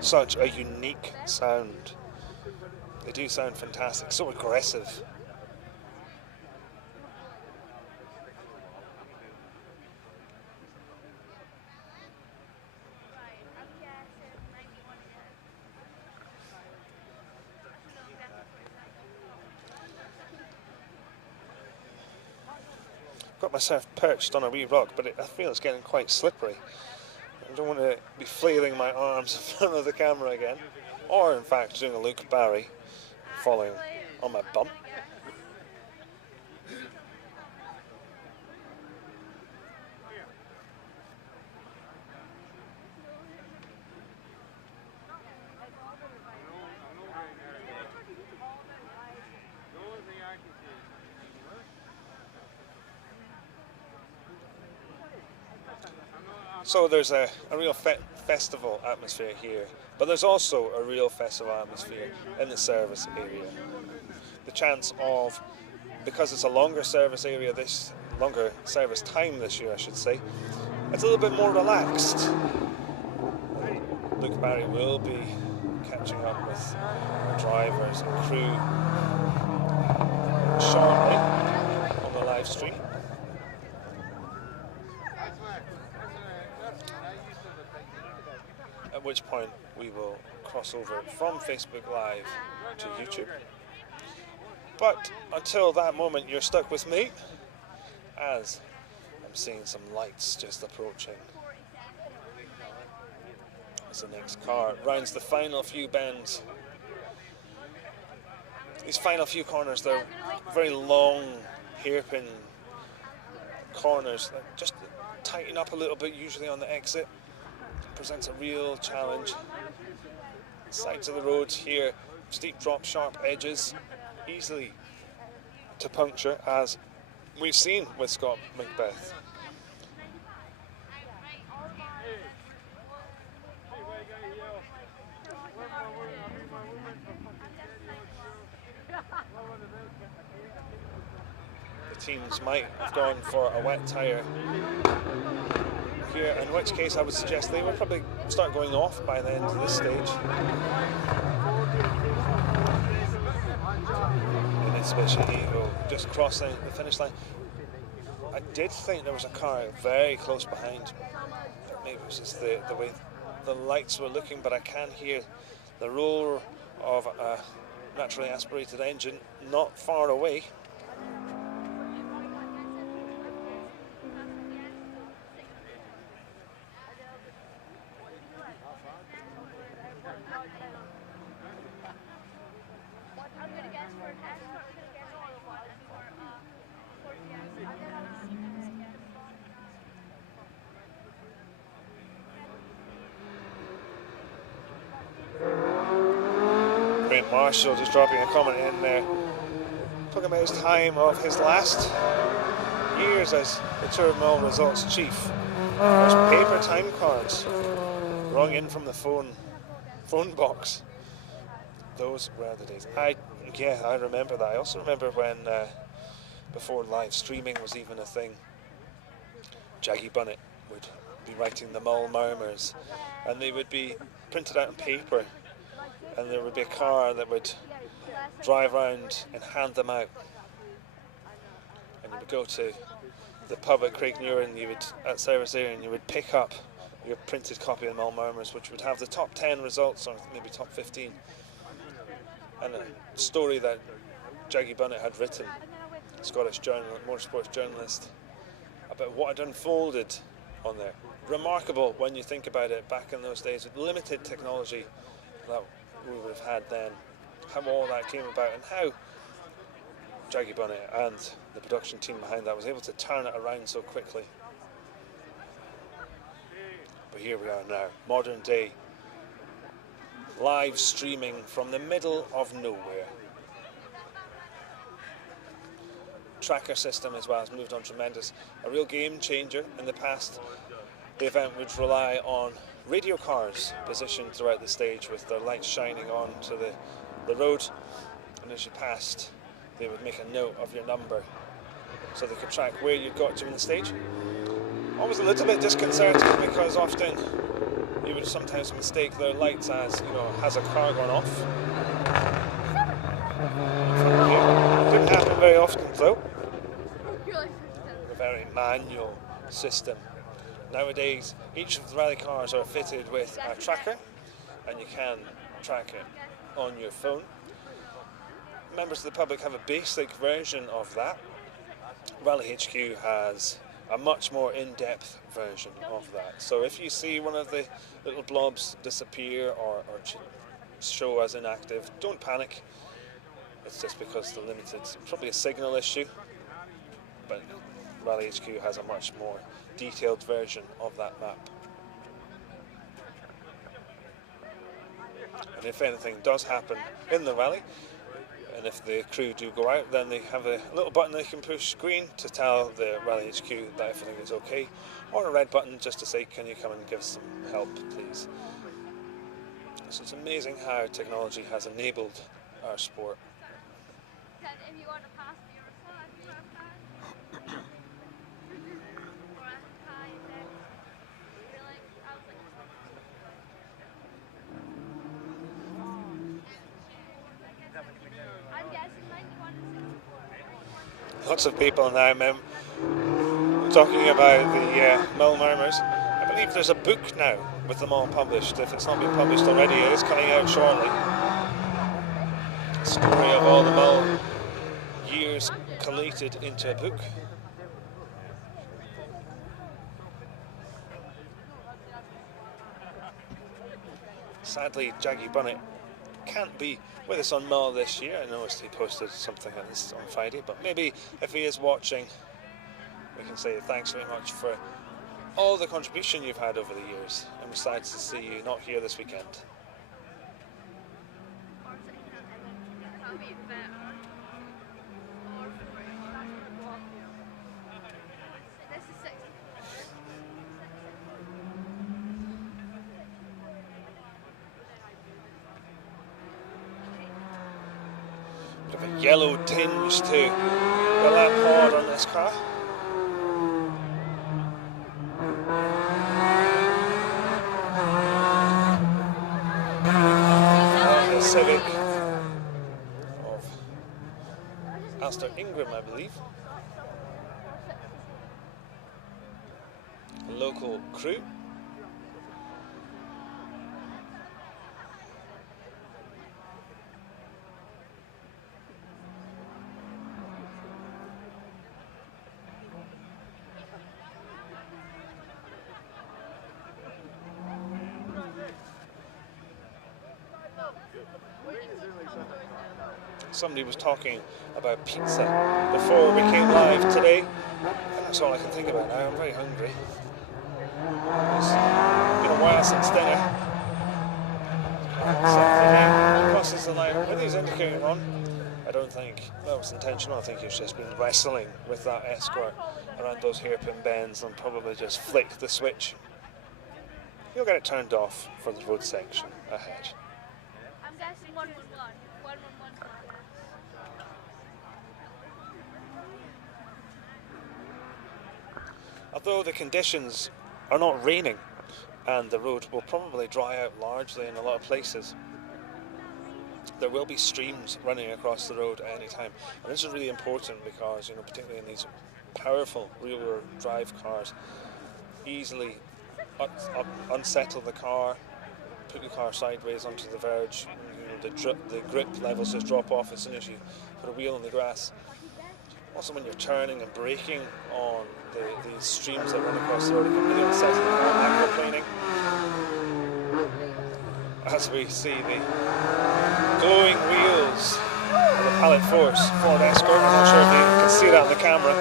Such a unique sound. They do sound fantastic, so aggressive. Got myself perched on a wee rock, but I feel it's getting quite slippery. I don't want to be flailing my arms in front of the camera again, or in fact doing a Luke Barry, falling on my bum. So there's a real festival atmosphere here, but there's also a real festival atmosphere in the service area. The chance of, because it's a longer service area, longer service time this year I should say, it's a little bit more relaxed. Luke Barry will be catching up with our drivers and crew shortly on the live stream. At which point we will cross over from Facebook Live to YouTube. But until that moment, you're stuck with me, as I'm seeing some lights just approaching. As the next car rounds the final few bends. These final few corners, they're very long hairpin corners that just tighten up a little bit, usually on the exit. Presents a real challenge. Sides of the road here, steep drop, sharp edges, easily to puncture, as we've seen with Scott MacBeth. The teams might have gone for a wet tyre here, in which case I would suggest they would probably start going off by the end of this stage. Mitsubishi Evo just crossing the finish line. I did think there was a car very close behind. Maybe it was just the way the lights were looking, but I can hear the roar of a naturally aspirated engine not far away. Marshall just dropping a comment in there, talking about his time of his last years as the Tour of Mull results chief. There's paper time cards rung in from the phone box. Those were the days. I remember that. I also remember when before live streaming was even a thing, Jaggy Bunnett would be writing the Mull murmurs, and they would be printed out on paper. And there would be a car that would drive around and hand them out. And you would go to the pub at Craignure and you would, at service area, and you would pick up your printed copy of the Mull Murmurs, which would have the top 10 results, or maybe top 15. And a story that Jaggy Bunnett had written, Scottish motorsports journalist, about what had unfolded on there. Remarkable when you think about it, back in those days with limited technology that we would have had then, how all that came about, and how Jaggy Bunnett and the production team behind that was able to turn it around so quickly. here we are now, modern day, live streaming from the middle of nowhere. Tracker system as well has moved on tremendous. A real game changer. In the past, the event would rely on radio cars positioned throughout the stage with their lights shining onto the road, and as you passed they would make a note of your number so they could track where you got to in the stage. Always a little bit disconcerting because often you would sometimes mistake their lights as, you know, has a car gone off. Didn't happen very often though. A very manual system. Nowadays, each of the rally cars are fitted with a tracker, and you can track it on your phone. Members of the public have a basic version of that. Rally HQ has a much more in-depth version of that. So if you see one of the little blobs disappear or show as inactive, don't panic. It's just because they're limited. It's probably a signal issue, but Rally HQ has a much more detailed version of that map. And if anything does happen in the rally, and if the crew do go out, then they have a little button they can push green to tell the Rally HQ that everything is okay, or a red button just to say, can you come and give us some help, please. So it's amazing how technology has enabled our sport. If you want to pass me your flag, you have that. Or a tie there. You're like, I was like, I'm guessing 91. Lots of people now, talking about the Mull murmurs. I believe there's a book now with them all published. If it's not been published already, it is coming out shortly. A story of all the Mull years collated into a book. Sadly, Jaggy Bunnett can't be with us on Mull this year. I noticed he posted something on this on Friday, but maybe if he is watching, we can say thanks very much for all the contribution you've had over the years, and we're sad to see you not here this weekend. Bit of a yellow tinge to the lap pod on this car. The Civic of Alistair Ingram, I believe. A local crew. Somebody was talking about pizza before we came live today, and that's all I can think about now. I'm very hungry. It's been a while since dinner. Something crosses the line with his indicator on. I don't think that was intentional. I think he's just been wrestling with that escort around those hairpin bends and probably just flicked the switch. He'll get it turned off for the road section ahead. I'm guessing 111. 111. Although the conditions are not raining and the road will probably dry out largely in a lot of places, there will be streams running across the road at any time. And this is really important because, you know, particularly in these powerful rear drive cars, easily unsettle the car, put the car sideways onto the verge. You know, the grip levels just drop off as soon as you put a wheel on the grass. Also, when you're turning and braking on these streams that run across the road, it can really unsettle the car. Aquaplaning. As we see the glowing wheels of the Pallet Force Ford Escort. I'm not sure if you can see that on the camera.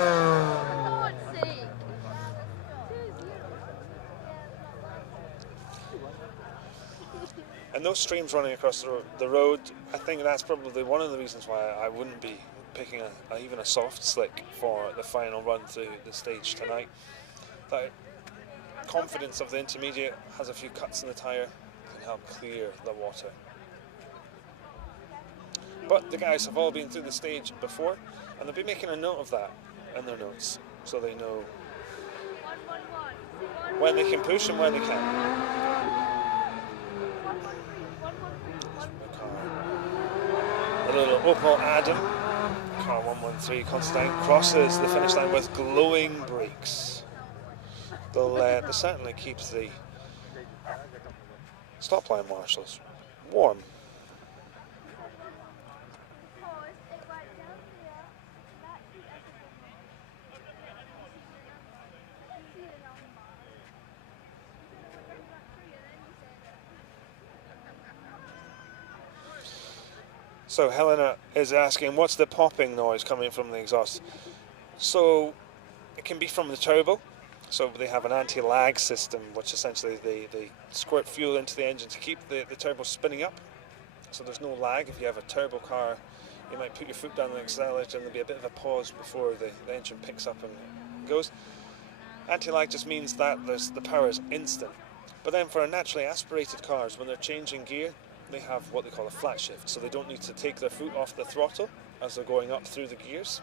And those streams running across the road, I think that's probably one of the reasons why I wouldn't be picking even a soft slick for the final run through the stage tonight. That confidence of the intermediate has a few cuts in the tyre, can help clear the water. But the guys have all been through the stage before, and they'll be making a note of that in their notes, so they know when they can push and when they can. The little Opel Adam, car 113 Constantine, crosses the finish line with glowing brakes. They'll certainly keep the stop line marshals warm. So Helena is asking, what's the popping noise coming from the exhaust? So it can be from the turbo. So they have an anti-lag system, which essentially they squirt fuel into the engine to keep the turbo spinning up. So there's no lag. If you have a turbo car, you might put your foot down on the accelerator and there'll be a bit of a pause before the engine picks up and goes. Anti-lag just means that the power is instant. But then for naturally aspirated cars, when they're changing gear, they have what they call a flat shift, so they don't need to take their foot off the throttle as they're going up through the gears.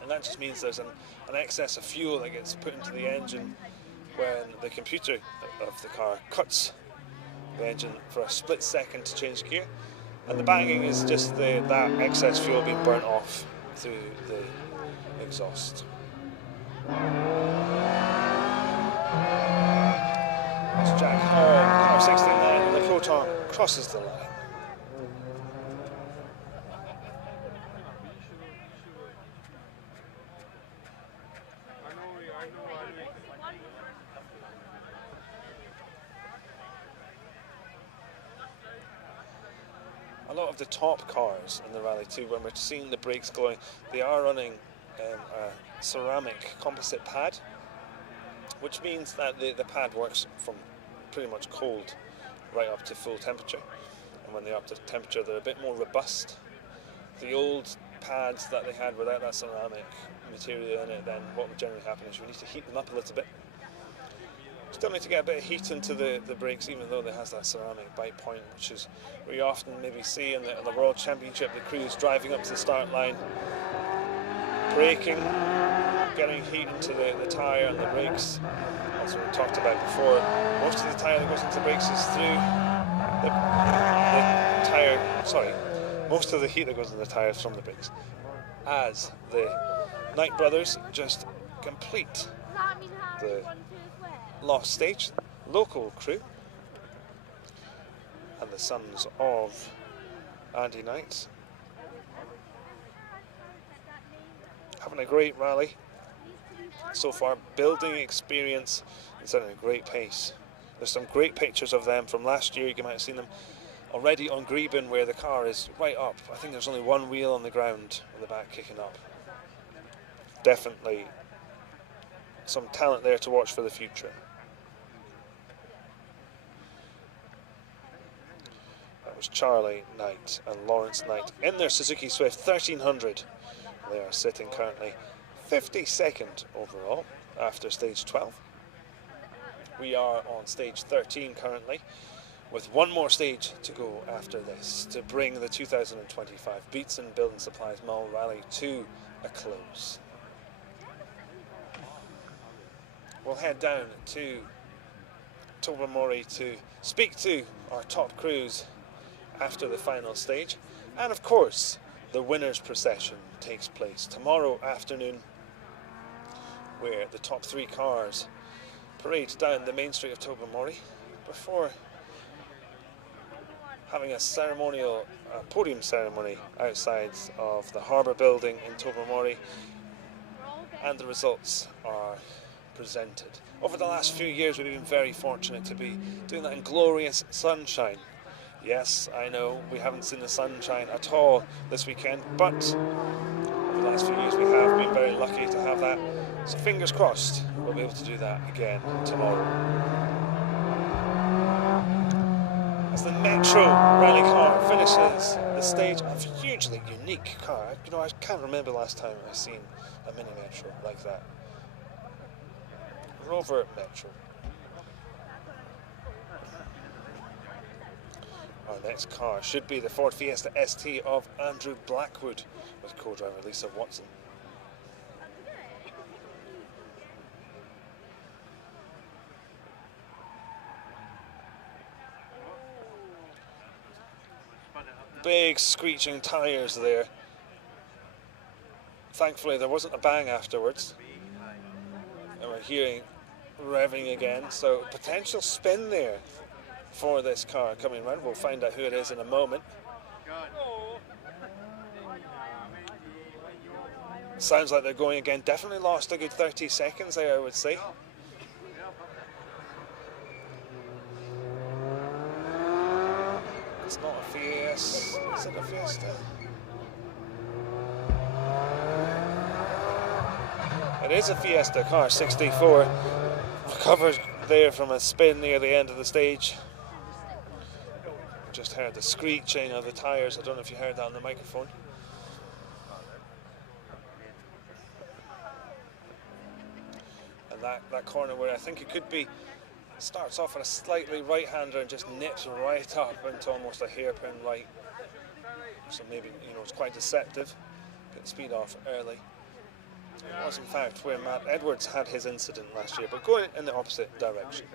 And that just means there's an excess of fuel that gets put into the engine when the computer of the car cuts the engine for a split second to change gear. And the banging is just that excess fuel being burnt off through the exhaust. It's Jack Hall, car 69, and the Proton crosses the line. A lot of the top cars in the Rally 2, when we're seeing the brakes glowing, they are running a ceramic composite pad, which means that the pad works from pretty much cold right up to full temperature. And when they're up to temperature, they're a bit more robust. The old pads that they had without that ceramic material in it, then what would generally happen is we need to heat them up a little bit. Still need to get a bit of heat into the brakes, even though there has that ceramic bite point, which is where you often maybe see in the World Championship, the crews driving up to the start line, braking, getting heat into the tyre and the brakes. As we talked about before, most of the tyre that goes into the brakes is through the tyre, sorry, most of the heat that goes in the tyres from the brakes. As the Knight brothers just complete the lost stage, local crew, and the sons of Andy Knight having a great rally so far, building experience and setting a great pace. There's some great pictures of them from last year. You might have seen them already on Greben, where the car is right up. I think there's only one wheel on the ground with the back kicking up. Definitely some talent there to watch for the future. That was Charlie Knight and Lawrence Knight in their Suzuki Swift 1300. They are sitting currently 52nd overall after stage 12. We are on stage 13 currently, with one more stage to go after this to bring the 2025 Beatson Building Supplies Mull Rally to a close. We'll head down to Tobermory to speak to our top crews after the final stage, and of course the winners procession takes place tomorrow afternoon, where the top three cars parade down the main street of Tobermory before having a ceremonial podium ceremony outside of the Harbour Building in Tobermory, and the results are presented. Over the last few years we've been very fortunate to be doing that in glorious sunshine. Yes, I know we haven't seen the sunshine at all this weekend, but over the last few years we have been very lucky to have that. So fingers crossed we'll be able to do that again tomorrow. as the Metro rally car finishes the stage. A hugely unique car. You know, I can't remember the last time I've seen a mini Metro like that. Rover Metro. Our next car should be the Ford Fiesta ST of Andrew Blackwood with co-driver Lisa Watson. Big screeching tyres there. Thankfully there wasn't a bang afterwards. And we're hearing revving again, so potential spin there for this car coming round. We'll find out who it is in a moment. Sounds like they're going again. Definitely lost a good 30 seconds there, I would say. It's not a Fiesta. Is it a Fiesta? It is a Fiesta car, 64. Recovered there from a spin near the end of the stage. Just heard the screeching of the tyres. I don't know if you heard that on the microphone. And that corner where I think it could be, starts off on a slightly right-hander and just nips right up into almost a hairpin right. So maybe, you know, it's quite deceptive. Get the speed off early. It was in fact where Matt Edwards had his incident last year, but going in the opposite direction.